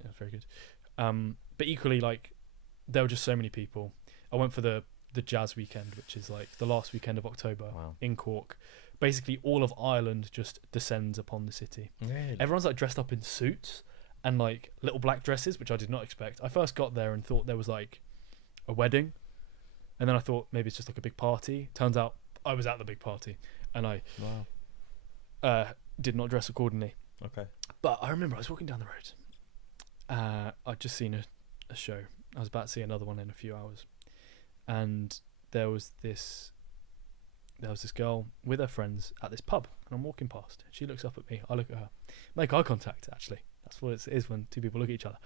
it's very good. But equally, like, there were just so many people. I went for the jazz weekend, which is like the last weekend of October Wow. in Cork. Basically, all of Ireland just descends upon the city. Really? Everyone's like dressed up in suits and like little black dresses, which I did not expect. I first got there and thought there was like a wedding, and then I thought maybe it's just like a big party. Turns out I was at the big party, and I Wow. did not dress accordingly. Okay. But I remember I was walking down the road. I'd just seen a show. I was about to see another one in a few hours, and there was this girl with her friends at this pub, and I'm walking past. She looks up at me. I look at her. Make eye contact. Actually, that's what it is when two people look at each other.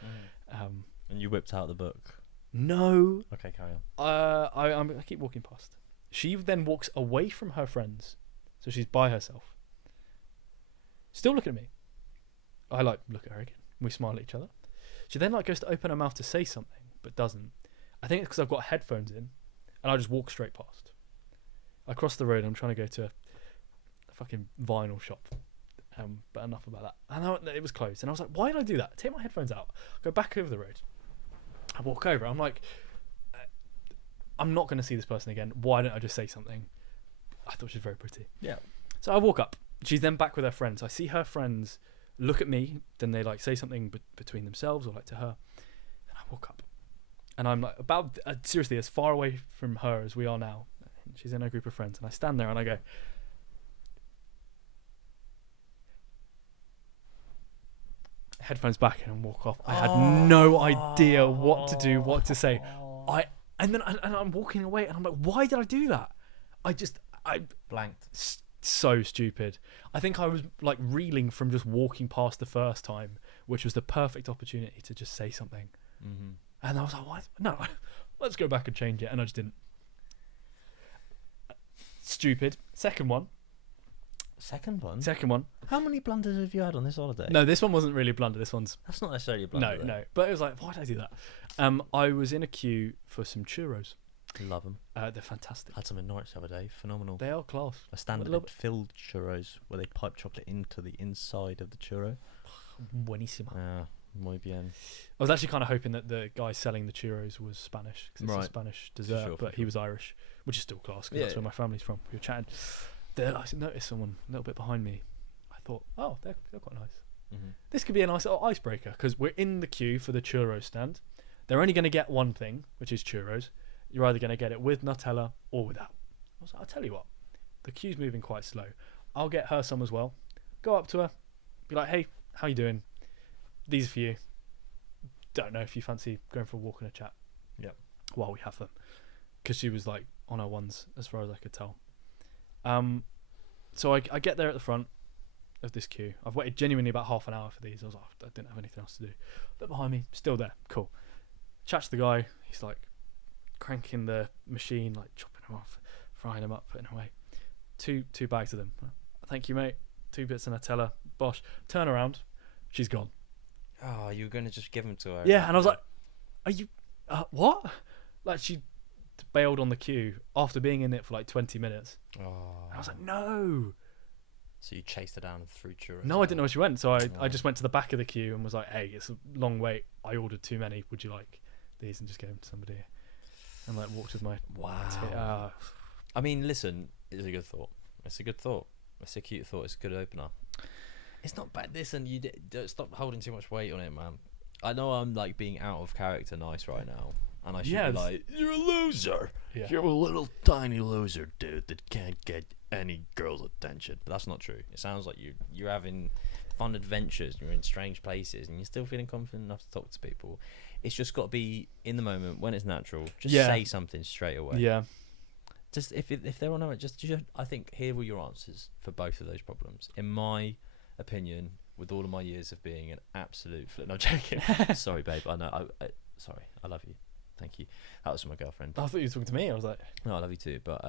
And you whipped out the book. No. Okay, carry on. I keep walking past. She then walks away from her friends, so she's by herself. Still looking at me. I like look at her again. We smile at each other. She then like goes to open her mouth to say something, but doesn't. I think it's because I've got headphones in, and I just walk straight past. I cross the road. And I'm trying to go to a fucking vinyl shop. But enough about that. And it was closed, and I was like, "Why did I do that? Take my headphones out. Go back over the road." I walk over. I'm like, I'm not going to see this person again. Why don't I just say something? I thought she was very pretty. Yeah. So I walk up. She's then back with her friends. I see her friends look at me. Then they like say something between themselves or like to her. And I walk up, and I'm like about seriously as far away from her as we are now. She's in a group of friends, and I stand there and I go, headphones back in and walk off. I had no idea what to do, what to say. And I'm walking away and I'm like, why did I do that? I Blanked. so stupid. I think I was like reeling from just walking past the first time, which was the perfect opportunity to just say something. Mm-hmm. And I was like, what? No, let's go back and change it. And I just didn't. Stupid. Second one. How many blunders have you had on this holiday? No, this one wasn't really a blunder. This one's That's not necessarily a blunder. no. But it was like, why did I do that? I was in a queue for some churros. Love them. They're fantastic. Had some in Norwich the other day. Phenomenal. They are class. A standard little bit- filled churros where they pipe chocolate into the inside of the churro. Buenísimo. Muy bien. I was actually kind of hoping that the guy selling the churros was Spanish because it's a Right. Spanish dessert, sure, but for he sure. was Irish, which is still class because Yeah, that's where yeah. my family's from. We were chatting. Then I noticed someone a little bit behind me. I thought, oh, they're quite nice. Mm-hmm. This could be a nice little icebreaker because we're in the queue for the churro stand. They're only going to get one thing, which is churros. You're either going to get it with Nutella or without. I was like, I'll tell you what, the queue's moving quite slow. I'll get her some as well. Go up to her, be like, hey, how you doing? These are for you. Don't know if you fancy going for a walk and a chat. Yep. While we have them, because she was like on her ones as far as I could tell. So I get there at the front of this queue. I've waited genuinely about half an hour for these. I was like, I didn't have anything else to do. Look behind me, still there. Cool. Chat to the guy. He's like cranking the machine, like chopping them off, frying them up, putting them away. Two bags of them. Thank you, mate. 2 bits of Nutella. Bosh. Turn around. She's gone. Oh, you were going to just give them to her. Yeah, and I was like, are you... what? Like, she bailed on the queue after being in it for like 20 minutes. Oh. And I was like, no. So you chased her down and threw churros. No, I didn't know where she went. So I Oh. just went to the back of the queue and was like, hey, it's a long wait. I ordered too many. Would you like these? And just gave them to somebody. And like walked with my... Wow. I mean, listen, it's a good thought. It's a good thought. It's a cute thought. It's a good opener. It's not bad. Listen, don't stop holding too much weight on it, man. I know I'm like being out of character nice right now. And I should Yeah, be like, You're a loser. Yeah. You're a little tiny loser, dude, that can't get any girl's attention. but that's not true. It sounds like you're having fun adventures. You're in strange places, and you're still feeling confident enough to talk to people. It's just got to be in the moment when it's natural. Just Yeah. say something straight away. Yeah. Just if they're on it, just I think here were your answers for both of those problems. In my opinion, with all of my years of being an absolute flip. No, I'm joking. Sorry, babe. I know. Sorry. I love you. Thank you. That was my girlfriend. I thought you were talking to me. I was like... No, I love you too. But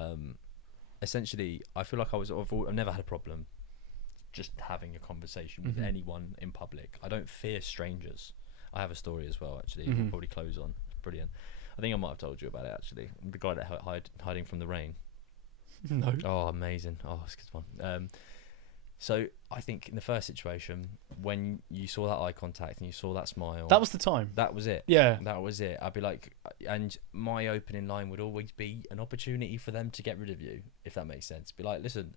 essentially, I feel like I've never had a problem just having a conversation with Mhm. anyone in public. I don't fear strangers. I have a story as well, actually. Mhm. We'll probably close on. It's brilliant. I think I might have told you about it, actually. The guy that hiding from the rain. No. Oh, amazing. Oh, it's a good one. So I think in the first situation, when you saw that eye contact and you saw that smile, That was the time. that was it. Yeah. That was it. I'd be like, and my opening line would always be an opportunity for them to get rid of you, if that makes sense. Be like, listen,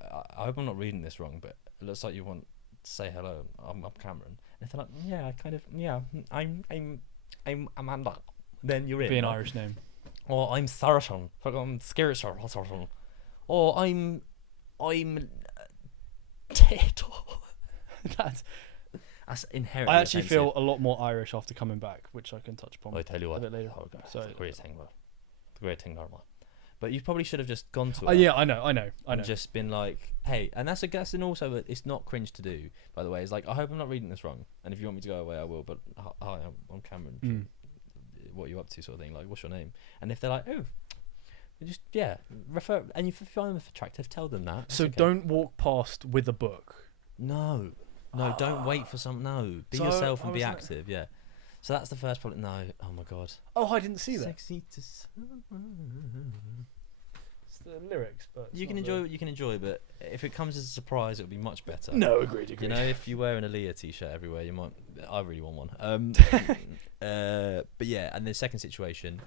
I hope I'm not reading this wrong, but it looks like you want to say hello. I'm Cameron. And if they're like, yeah, I'm Amanda. Then you're in. Be an right? Irish name. Or I'm Saracen. I'm scared. Or I'm Tato. That's inherently. I actually offensive. feel a lot more Irish after coming back, which I can touch upon I tell you a what. bit later. Oh, God, So- the great thing, bro. The great thing, normal. But you probably should have just gone to Oh her. yeah, I know. And just been like, hey, and that's also it's not cringe to do, by the way. It's like, I hope I'm not reading this wrong, and if you want me to go away, I will. But hi, I'm Cameron. Mm. What are you up to, sort of thing? Like, what's your name? And if they're like, oh, just refer. And if you find them attractive, tell them that. It's So okay. don't walk past with a book. No, don't wait for some. No, be So yourself I and be was like- active. Yeah. So that's the first problem. No, oh my god. Oh, I didn't see that. Sexy to. It's the lyrics, but it's You can not enjoy what you can enjoy, but if it comes as a surprise, it'll be much better. the... No, agreed. You know, if you wear an Aaliyah t-shirt everywhere, you might. I really want one. But yeah, and the second situation,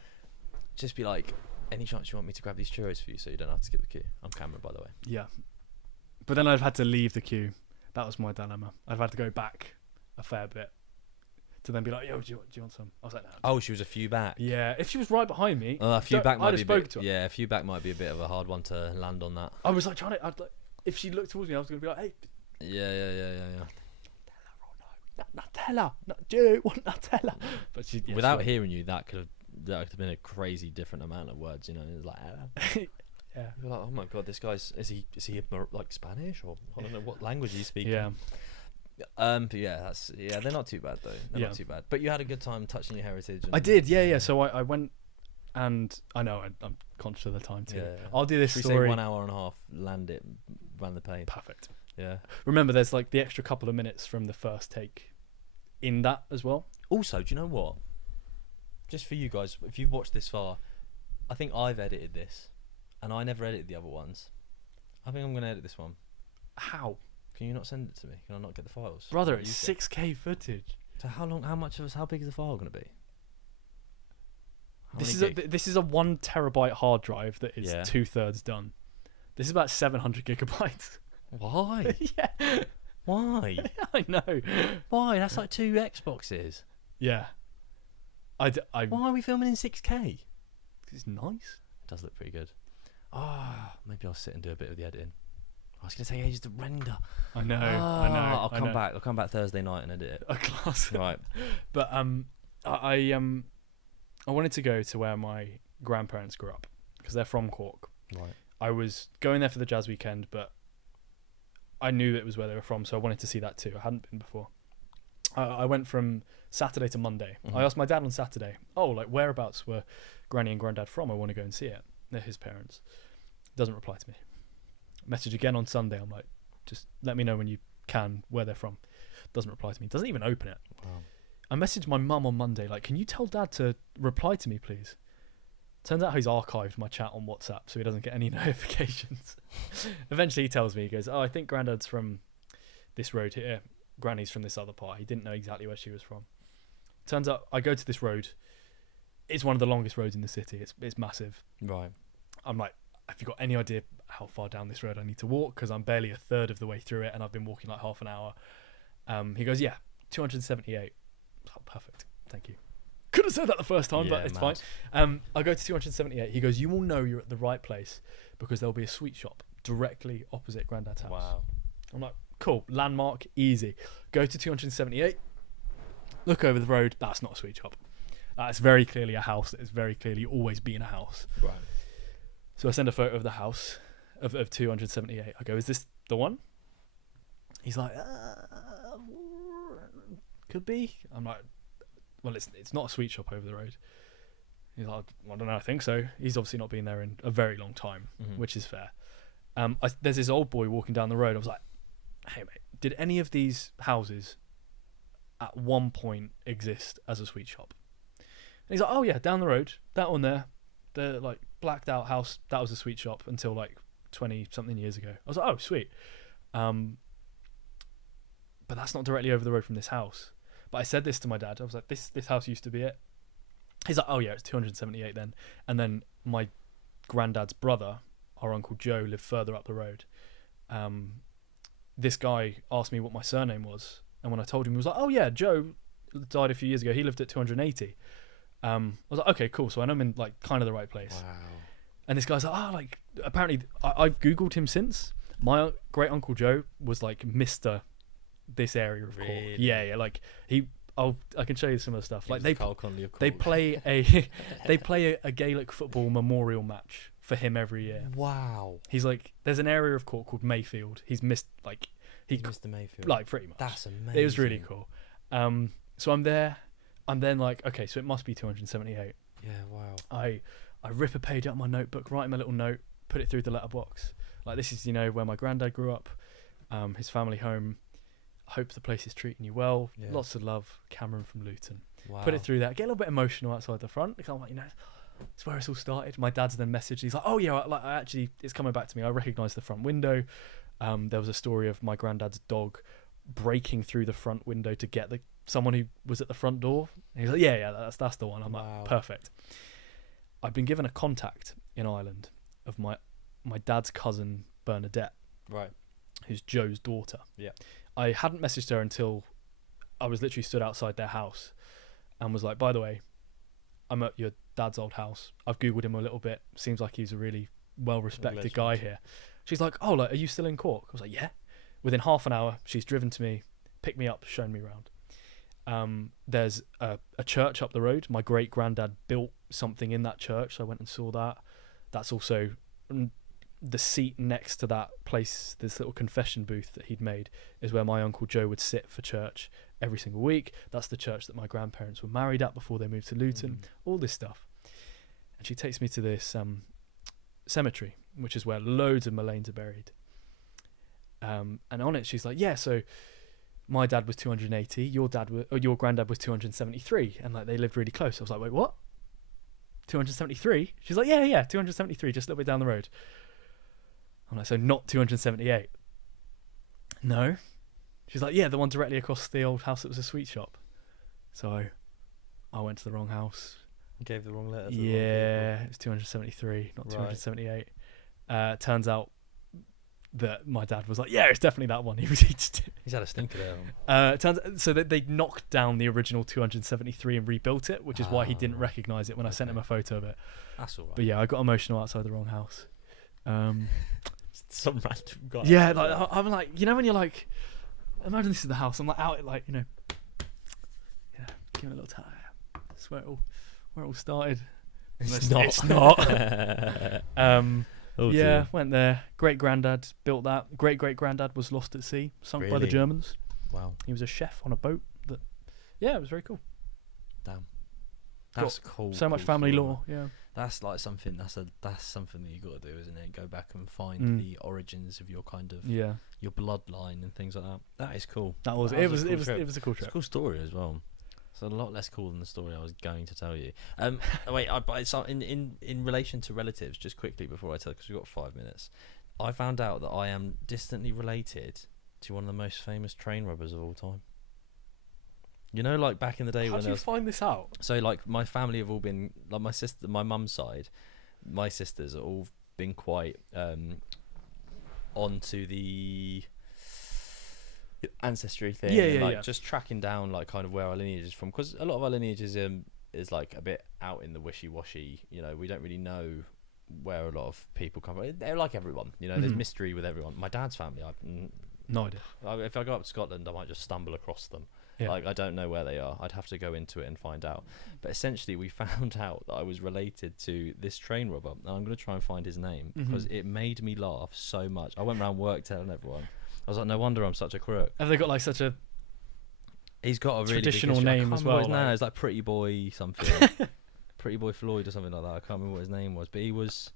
just be like, any chance you want me to grab these churros for you so you don't have to skip the queue? I'm Cameron, by the way. Yeah. But then I've had to leave the queue. That was my dilemma. I've had to go back a fair bit to then be like, yo, do you want some? I was like, no. Oh, she was a few back. Yeah, if she was right behind me, A few back might I'd be have a spoken bit, to her. yeah, a few back might be a bit of a hard one to land on that. I was like trying to. If she looked towards me, I was going to be like, hey, Yeah. Nutella. Do you want Nutella? But she, yeah, Without she hearing you, that could have been a crazy different amount of words. You know, it was like, yeah. you're like, oh my god, this guy's is he like Spanish or I don't know what language he's speaking. Yeah. But yeah, they're not too bad though. They're Yeah. not too bad. But you had a good time touching your heritage. And, I did, yeah. So I went, and I know I'm conscious of the time too. Yeah. I'll do this Should we story. say 1 hour and a half? Land the plane. Perfect. Yeah. Remember, there's like the extra couple of minutes from the first take in that as well. Also, do you know what? Just for you guys, if you've watched this far, I think I've edited this, and I never edited the other ones. I think I'm going to edit this one. How? Can you not send it to me? Can I not get the files? Brother, What it's you get? 6K footage. So how big is the file going to be? How This many is gig? this is a 1 terabyte hard drive that is Yeah. 2/3 done. This is about 700 gigabytes. Why? Yeah, Why? I know. Why? That's like 2 Xboxes. Yeah, I Why are we filming in 6K? it's nice. It does look pretty good. Maybe I'll sit and do a bit of the editing. I was going to take ages to render. I know. I'll come back. I'll come back Thursday night and edit it. A class. Right. But I wanted to go to where my grandparents grew up because they're from Cork. Right. I was going there for the jazz weekend, but I knew it was where they were from, so I wanted to see that too. I hadn't been before. I went from Saturday to Monday. Mhm. I asked my dad on Saturday, like whereabouts were Granny and Granddad from? I want to go and see it. They're his parents. Doesn't reply to me. Message again on Sunday. I'm like, just let me know when you can where they're from. Doesn't reply to me. Doesn't even open it. Wow. I messaged my mum on Monday, like, can you tell Dad to reply to me, please? Turns out he's archived my chat on WhatsApp, so he doesn't get any notifications. Eventually he tells me, he goes, I think Grandad's from this road here. Granny's from this other part. He didn't know exactly where she was from. Turns out I go to this road. It's one of the longest roads in the city. It's massive. Right. I'm like, have you got any idea how far down this road I need to walk? Because I'm barely a third of the way through it, and I've been walking like half an hour. He goes, yeah, 278. Oh, perfect. Thank you. Could have said that the first time, but it's mad. fine. I go to 278. He goes, you will know you're at the right place because there'll be a sweet shop directly opposite Grandad's house. Wow. I'm like, cool, landmark, easy. Go to 278. Look over the road. That's not a sweet shop. That's very clearly a house that has very clearly always been a house. Right. So I send a photo of the house of 278. I go, is this the one? He's like, could be. I'm like, well, it's not a sweet shop over the road. He's like, I don't know, I think so. He's obviously not been there in a very long time, Mhm. which is fair. There's this old boy walking down the road. I was like, hey, mate, did any of these houses at one point exist as a sweet shop? And he's like, oh, yeah, down the road, that one there, the like blacked out house, that was a sweet shop until like 20-something years ago. I was like, oh, sweet. But that's not directly over the road from this house. But I said this to my dad. I was like, this house used to be it. He's like, oh, yeah, it's 278 then. And then my granddad's brother, our Uncle Joe, lived further up the road. This guy asked me what my surname was. And when I told him, he was like, oh, yeah, Joe died a few years ago. He lived at 280. I was like, okay, cool. So I know I'm in like kind of the right place. Wow. And this guy's like, apparently I've Googled him since. My great uncle Joe was like Mr. this area of Cork. Really? Yeah, like I can show you some of the stuff. Like Carl Connolly of they Cork. play a Gaelic football memorial match for him every year. Wow. He's like, there's an area of Cork called Mayfield. He's missed like He's Mr. Mayfield. like pretty much. That's amazing. It was really cool. So I'm there. I'm then like, okay, so it must be 278. Yeah. Wow. I rip a page out of my notebook, write him a little note, put it through the letterbox. Like, this is, where my granddad grew up, his family home. Hope the place is treating you well. Yeah. Lots of love, Cameron from Luton. Wow. Put it through that. Get a little bit emotional outside the front. Because I'm like, it's where it's all started. My dad's then messaged. He's like, oh yeah, I actually, it's coming back to me. I recognise the front window. There was a story of my granddad's dog breaking through the front window to get someone who was at the front door. And he's like, yeah, that's the one. I'm Wow. like, perfect. I've been given a contact in Ireland of my dad's cousin Bernadette, Right. who's Joe's daughter. Yeah. I hadn't messaged her until I was literally stood outside their house and was like, by the way, I'm at your dad's old house. I've Googled him a little bit. Seems like he's a really well-respected guy here. She's like, oh, like, are you still in Cork? I was like, yeah. Within half an hour, she's driven to me, picked me up, shown me around. There's a church up the road. My great-granddad built something in that church, so I went and saw that. That's also the seat next to that place, this little confession booth that he'd made, is where my Uncle Joe would sit for church every single week. That's the church that my grandparents were married at before they moved to Luton. All this stuff. And she takes me to this cemetery, which is where loads of Mullanes are buried. And on it, she's like, yeah, so my dad was 280, your granddad was 273, and like they lived really close. I was like, wait, what? 273? She's like, yeah, 273, just a little bit down the road. I'm like, so not 278? No. She's like, yeah, the one directly across the old house that was a sweet shop. So I went to the wrong house. Gave the wrong letter. Yeah, it was 273, not 278. Turns out that my dad was like, yeah, it's definitely that one. He's had a stinker there. So that they knocked down the original 273 and rebuilt it, which is why he didn't recognise it when I sent him a photo of it. That's all right. But yeah, I got emotional outside the wrong house. Some random guy. Yeah, like I'm like, you know, when you're like, imagine this is the house. I'm like out, like, you know, give it a little tap. That's where it all started. It's not. It's not. Oh, yeah, dear. went there. Great granddad built that. Great granddad was lost at sea, sunk by the Really? Germans. Wow. He was a chef on a boat. Yeah, it was very cool. Damn. That's cool. So much cool family story. lore. Yeah. That's like something. That's something that you got to do, isn't it? Go back and find the origins of your kind of Yeah. your bloodline and things like that. That is cool. That was That it. was Was a cool it trip. was a cool It's a trip. cool story as well. It's a lot less cool than the story I was going to tell you. Wait, but it's in relation to relatives, just quickly before I tell, because we've got 5 minutes. I found out that I am distantly related to one of the most famous train robbers of all time. You know, like back in the day How when did there you was, find this out? so like my family have all been like my sister, my mum's side, my sisters have all been quite onto the ancestry thing. Yeah, and, yeah, like yeah. just tracking down like kind of where our lineage is from, because a lot of our lineage is like a bit out in the wishy-washy. You know, we don't really know where a lot of people come from. They're like everyone, you know. There's Mhm. mystery with everyone. My dad's family, No idea. if I go up to Scotland, I might just stumble across them. Yeah. Like, I don't know where they are. I'd have to go into it and find out. But essentially, we found out that I was related to this train robber. And I'm going to try and find his name because it made me laugh so much. I went around work telling everyone. I was like, no wonder I'm such a crook. Have they got like such a He's got a really traditional big history. I name can't as remember what well, his name. like- It's like Pretty Boy something. Pretty Boy Floyd or something like that. I can't remember what his name was. But he was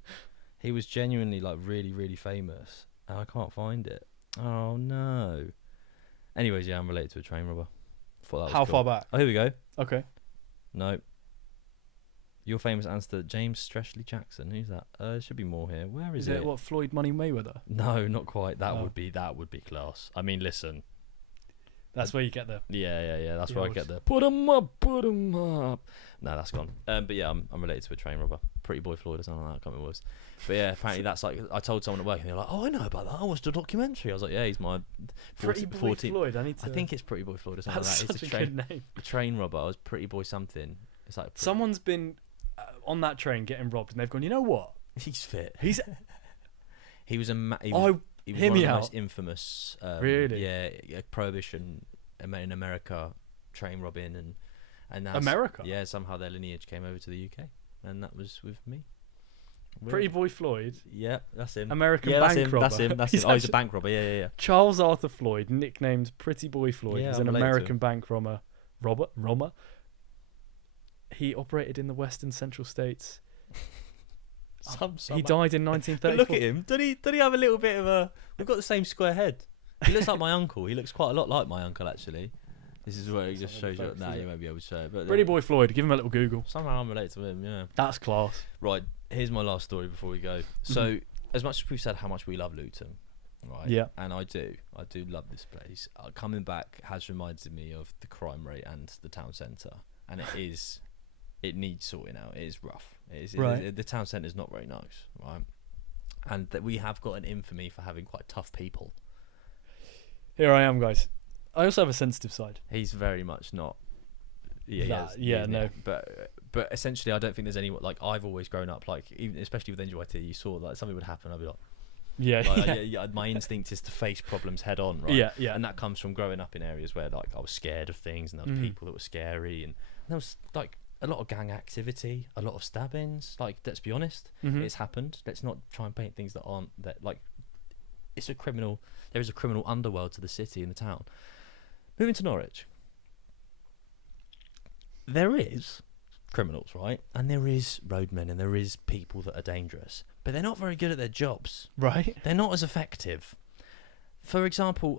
genuinely like really, really famous. And I can't find it. Oh, no. Anyways, yeah, I'm related to a train robber. Thought that was how cool. far back? Oh, here we go. Okay. No. Your famous answer, James Streshley Jackson. Who's that? There should be more here. Where Is it? it what Floyd Money Mayweather? No, not quite. That Oh. would be class. I mean, listen. That's where you get the Yeah. That's The where I old- get the put 'em up. No, that's gone. But yeah, I'm related to a train robber. Pretty Boy Floyd or something like that. I can't remember what it was. But yeah, apparently that's like, I told someone at work and they're like, oh, I know about that. I watched a documentary. I was like, yeah, he's my Pretty Boy 14. Floyd. I need to. I think it's Pretty Boy Floyd or something that's like that. such It's a a good name. train robber. I was Pretty Boy something. It's like Someone's been on that train getting robbed, and they've gone. You know what? he's fit. He's. He was he was hear one me of the out. most infamous. Really? Yeah, prohibition in America, train robbing and that's, America? Yeah, somehow their lineage came over to the UK, and that was with me. Pretty Boy Floyd, Yeah, that's him. American Yeah, that's bank him. robber. That's him. That's He's him. Oh, he's a actually- bank robber. Yeah. Charles Arthur Floyd, nicknamed Pretty Boy Floyd, Yeah, is I'm an related to American him. bank robber. He operated in the Western Central States. He died in But 1934. look at him. Did he have a little bit of a? We've got the same square head. He looks like my uncle. He looks quite a lot like my uncle, actually. This is where it just shows you. Focus, Nah, is you it? won't be able to show it. But Pretty Boy Floyd. Give him a little Google. somehow I'm related to him. Yeah. That's class. Right. Here's my last story before we go. So, as much as we've said how much we love Luton, right? Yeah. And I do love this place. Coming back has reminded me of the crime rate and the town centre, and it needs sorting out. It is rough. Right. The town centre is not very nice, right? And that we have got an infamy for having quite tough people. Here I am, guys. I also have a sensitive side. He's very much not. Yeah, That- yeah, no. But essentially, I don't think there's any like I've always grown up like even especially with NGYT, you saw that something would happen, I'd be like, Yeah, yeah, my instinct is to face problems head on, right? yeah. And that comes from growing up in areas where like I was scared of things, and there was Mhm. people that were scary, and there was like a lot of gang activity, a lot of stabbings. Like, let's be honest, Mhm. it's happened. Let's not try and paint things that aren't that. Like, it's a criminal. There is a criminal underworld to the city and the town. Moving to Norwich, there is criminals, right? And there is roadmen, and there is people that are dangerous, but they're not very good at their jobs. Right. They're not as effective. For example,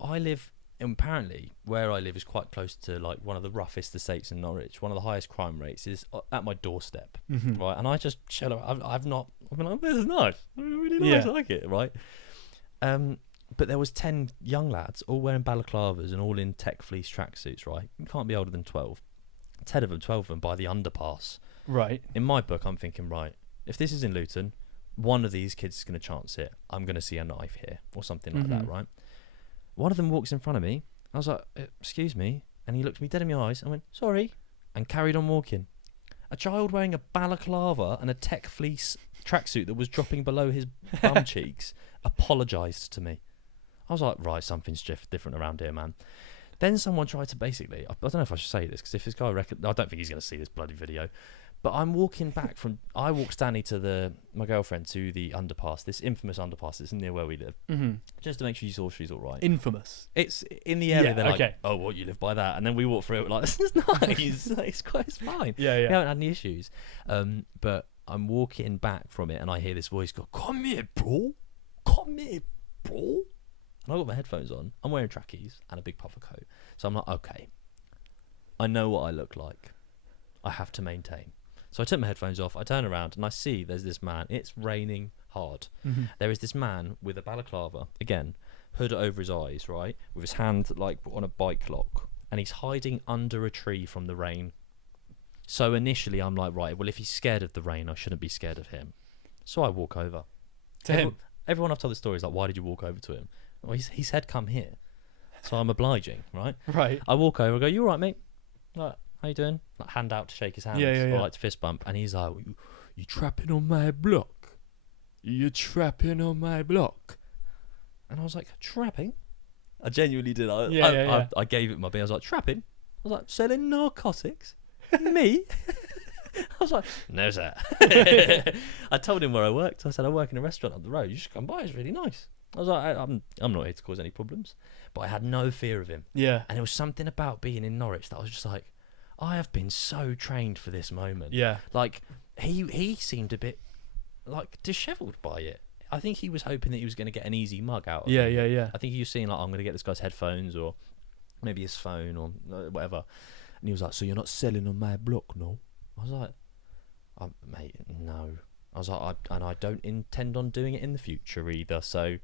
apparently where I live is quite close to like one of the roughest estates in Norwich. One of the highest crime rates is at my doorstep, Mhm. right? And I just chill out. I've been like, this is nice. Really nice. Yeah. I like it, right? But there was 10 young lads all wearing balaclavas and all in tech fleece tracksuits, right? You can't be older than 12. 10 of them, 12 of them by the underpass. Right. In my book, I'm thinking, right, if this is in Luton, one of these kids is going to chance it. I'm going to see a knife here or something like that, Mhm. right? One of them walks in front of me. I was like, excuse me. And he looked me dead in my eyes and went, sorry, and carried on walking. A child wearing a balaclava and a tech fleece tracksuit that was dropping below his bum cheeks apologised to me. I was like, right, something's different around here, man. Then someone tried to basically, I don't know if I should say this, because if this guy, I don't think he's going to see this bloody video, but I'm walking back I walked Stanley to my girlfriend to the underpass, this infamous underpass that's near where we live, Mhm. just to make sure she's all right. Infamous. It's in the area, Yeah, they're okay. like, oh, well, you live by that, and then we walk through it, we're like, this is nice, it's fine. Yeah, We yeah. haven't had any issues. But I'm walking back from it, and I hear this voice go, come here, bro. Come here, bro. And I got my headphones on. I'm wearing trackies and a big puffer coat. So I'm like, okay, I know what I look like. I have to maintain. So I took my headphones off. I turn around, and I see there's this man. It's raining hard. Mhm. There is this man with a balaclava, again, hood over his eyes, right? With his hand like on a bike lock. And he's hiding under a tree from the rain. So initially I'm like, right, well, if he's scared of the rain, I shouldn't be scared of him. So I walk over. To him. Everyone I've told the story is like, why did you walk over to him? Well, he said, come here. So I'm obliging, right? Right. I walk over, I go, you all right, mate? Like, how you doing? Like, hand out to shake his hand. Yeah. Or like to fist bump. And he's like, you trapping on my block? You trapping on my block? And I was like, trapping? I genuinely did. I gave it my beer. I was like, trapping? I was like, selling narcotics? Me? I was like, no, sir. I told him where I worked. I said, I work in a restaurant up the road. You should come by. It's really nice. I was like, I'm not here to cause any problems. But I had no fear of him. Yeah. And there was something about being in Norwich that I was just like, I have been so trained for this moment. Yeah. Like, he seemed a bit, like, dishevelled by it. I think he was hoping that he was going to get an easy mug out of Yeah. me. Yeah. I think he was seeing, like, I'm going to get this guy's headphones or maybe his phone or whatever. And he was like, so you're not selling on my block, no? I was like, mate, no. I was like, I don't intend on doing it in the future either, so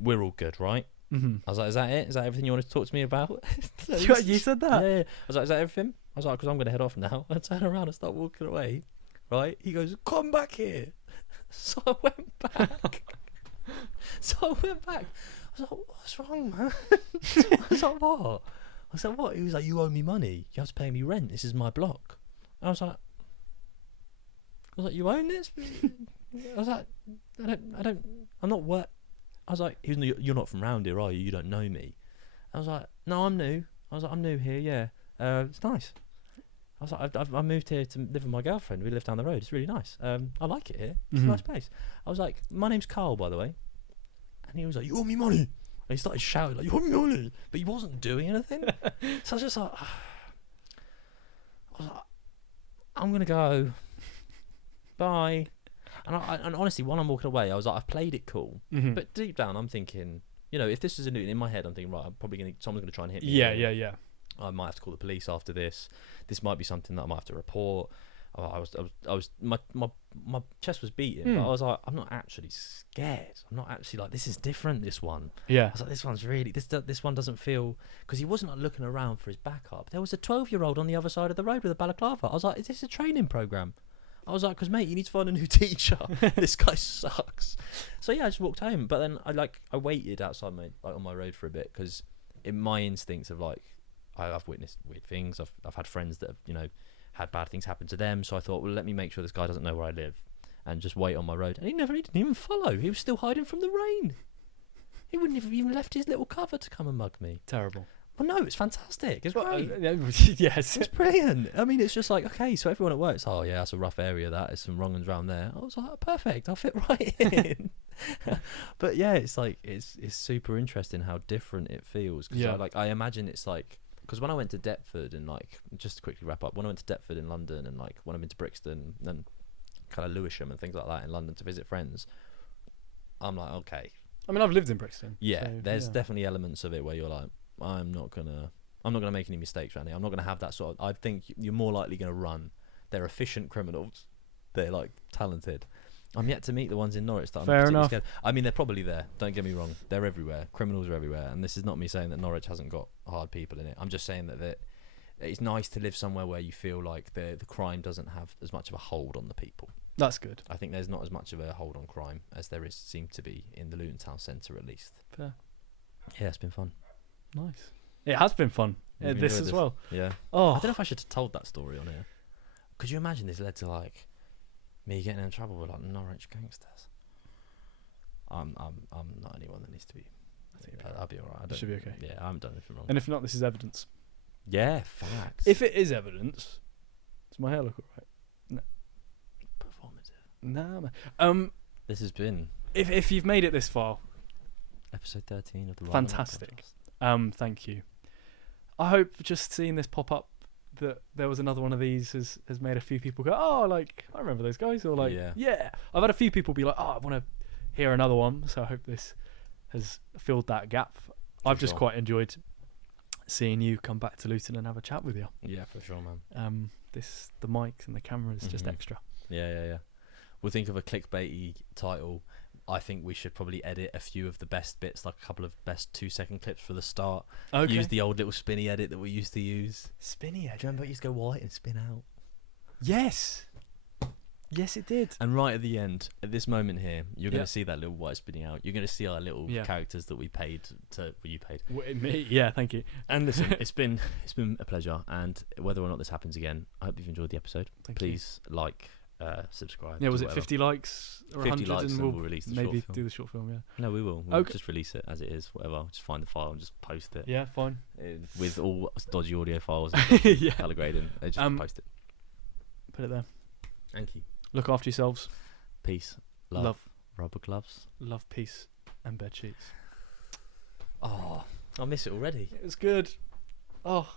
we're all good, right? Mm-hmm. I was like, is that it? Is that everything you wanted to talk to me about? You said that? Yeah. I was like, is that everything? I was like, because I'm going to head off now. I turn around and start walking away, right? He goes, come back here. So I went back. I was like, what's wrong, man? I was like, what? I was like, what? He was like, you owe me money. You have to pay me rent. This is my block. I was like, you own this? I was like, I'm not work. I was like, you're not from round here, are you? You don't know me. I was like, no, I'm new. I was like, I'm new here, yeah. It's nice. I was like, I moved here to live with my girlfriend. We live down the road. It's really nice. I like it here. It's a nice place. I was like, my name's Carl, by the way. And he was like, you owe me money. And he started shouting, like, you owe me money. But he wasn't doing anything. So I was just like, I'm going to go. Bye. And honestly, while I'm walking away, I was like, I've played it cool. Mm-hmm. But deep down, I'm thinking, you know, if this was a new in my head, I'm thinking, right, I'm probably someone's going to try and hit me. Yeah. I might have to call the police after this. This might be something that I might have to report. My chest was beating, but I was like, I'm not actually scared. I'm not actually like, this is different. This one. Yeah. I was like, this one's really this one doesn't feel, because he wasn't like looking around for his backup. There was a 12-year-old on the other side of the road with a balaclava. I was like, is this a training program? I was like, because mate, you need to find a new teacher. This guy sucks. So yeah, I just walked home. But then I waited outside on my road for a bit, because in my instincts of like, I've witnessed weird things. I've had friends that have had bad things happen to them. So I thought, well, let me make sure this guy doesn't know where I live, and just wait on my road. And he didn't even follow. He was still hiding from the rain. He wouldn't have even left his little cover to come and mug me. Terrible. Well, no, it's fantastic. It's great. Yes. It's brilliant. I mean, it's just like, okay, so everyone at work's, oh yeah, that's a rough area. There's some wrong ones around there. I was like, perfect. I'll fit right in. But yeah, it's like it's super interesting how different it feels. Cause I imagine it's like, because when I went to Deptford and like, just to quickly wrap up, when I went to Deptford in London and like when I've been to Brixton and kind of Lewisham and things like that in London to visit friends, I'm like, okay. I mean, I've lived in Brixton. Yeah, so, there's definitely elements of it where you're like, I'm not gonna make any mistakes around here. I'm not gonna have that sort of. I think you're more likely gonna run. They're efficient criminals. They're like talented. I'm yet to meet the ones in Norwich that I'm Fair particularly enough. scared. I mean, they're probably there. Don't get me wrong. They're everywhere. Criminals are everywhere. And this is not me saying that Norwich hasn't got hard people in it. I'm just saying that it's nice to live somewhere where you feel like the crime doesn't have as much of a hold on the people. That's good. I think there's not as much of a hold on crime as there seemed to be in the Luton Town Centre, at least. Fair. Yeah, it's been fun. Nice. It has been fun. Have you This enjoyed as well. Yeah. Oh. I don't know if I should have told that story on here. Could you imagine this led to like me getting in trouble with like Norwich gangsters? I'm not anyone that needs to be. I think I'll be alright. Should be okay. Yeah, I haven't done anything wrong. And if not, this is evidence. Yeah, facts. If it is evidence, does my hair look alright? Performative. Nah, man. This has been If you've made it this far, episode 13 of the Fantastic. Podcast. Thank you. I hope just seeing this pop up that there was another one of these has made a few people go, oh, like I remember those guys, or like yeah. I've had a few people be like, oh, I want to hear another one, so I hope this has filled that gap. I've just quite enjoyed seeing you come back to Luton and have a chat with you. Yeah, for sure, man. The mics and the cameras just extra. Yeah. We'll think of a clickbaity title. I think we should probably edit a few of the best bits, like a couple of best 2-second clips for the start. Okay. Use the old little spinny edit that we used to use. Spinny edit. Do you remember it used to go white and spin out? Yes, it did. And right at the end, at this moment here, you're going to see that little white spinning out. You're going to see our little characters that we paid to. Well, you paid. Me? Yeah, thank you. And listen, it's been a pleasure. And whether or not this happens again, I hope you've enjoyed the episode. Please like. Subscribe. Yeah, was it 50 likes or 50 100 likes and we'll release the maybe short film. do the short film, yeah. No, we will. We'll just release it as it is, whatever. Just find the file and just post it. Yeah, fine. With all dodgy audio files and color grading. Just post it. Put it there. Thank you. Look after yourselves. Peace. Love. Rubber gloves. Love, peace, and bed sheets. Oh, I miss it already. It was good. Oh.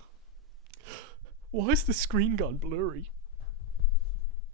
Why is the screen gone blurry?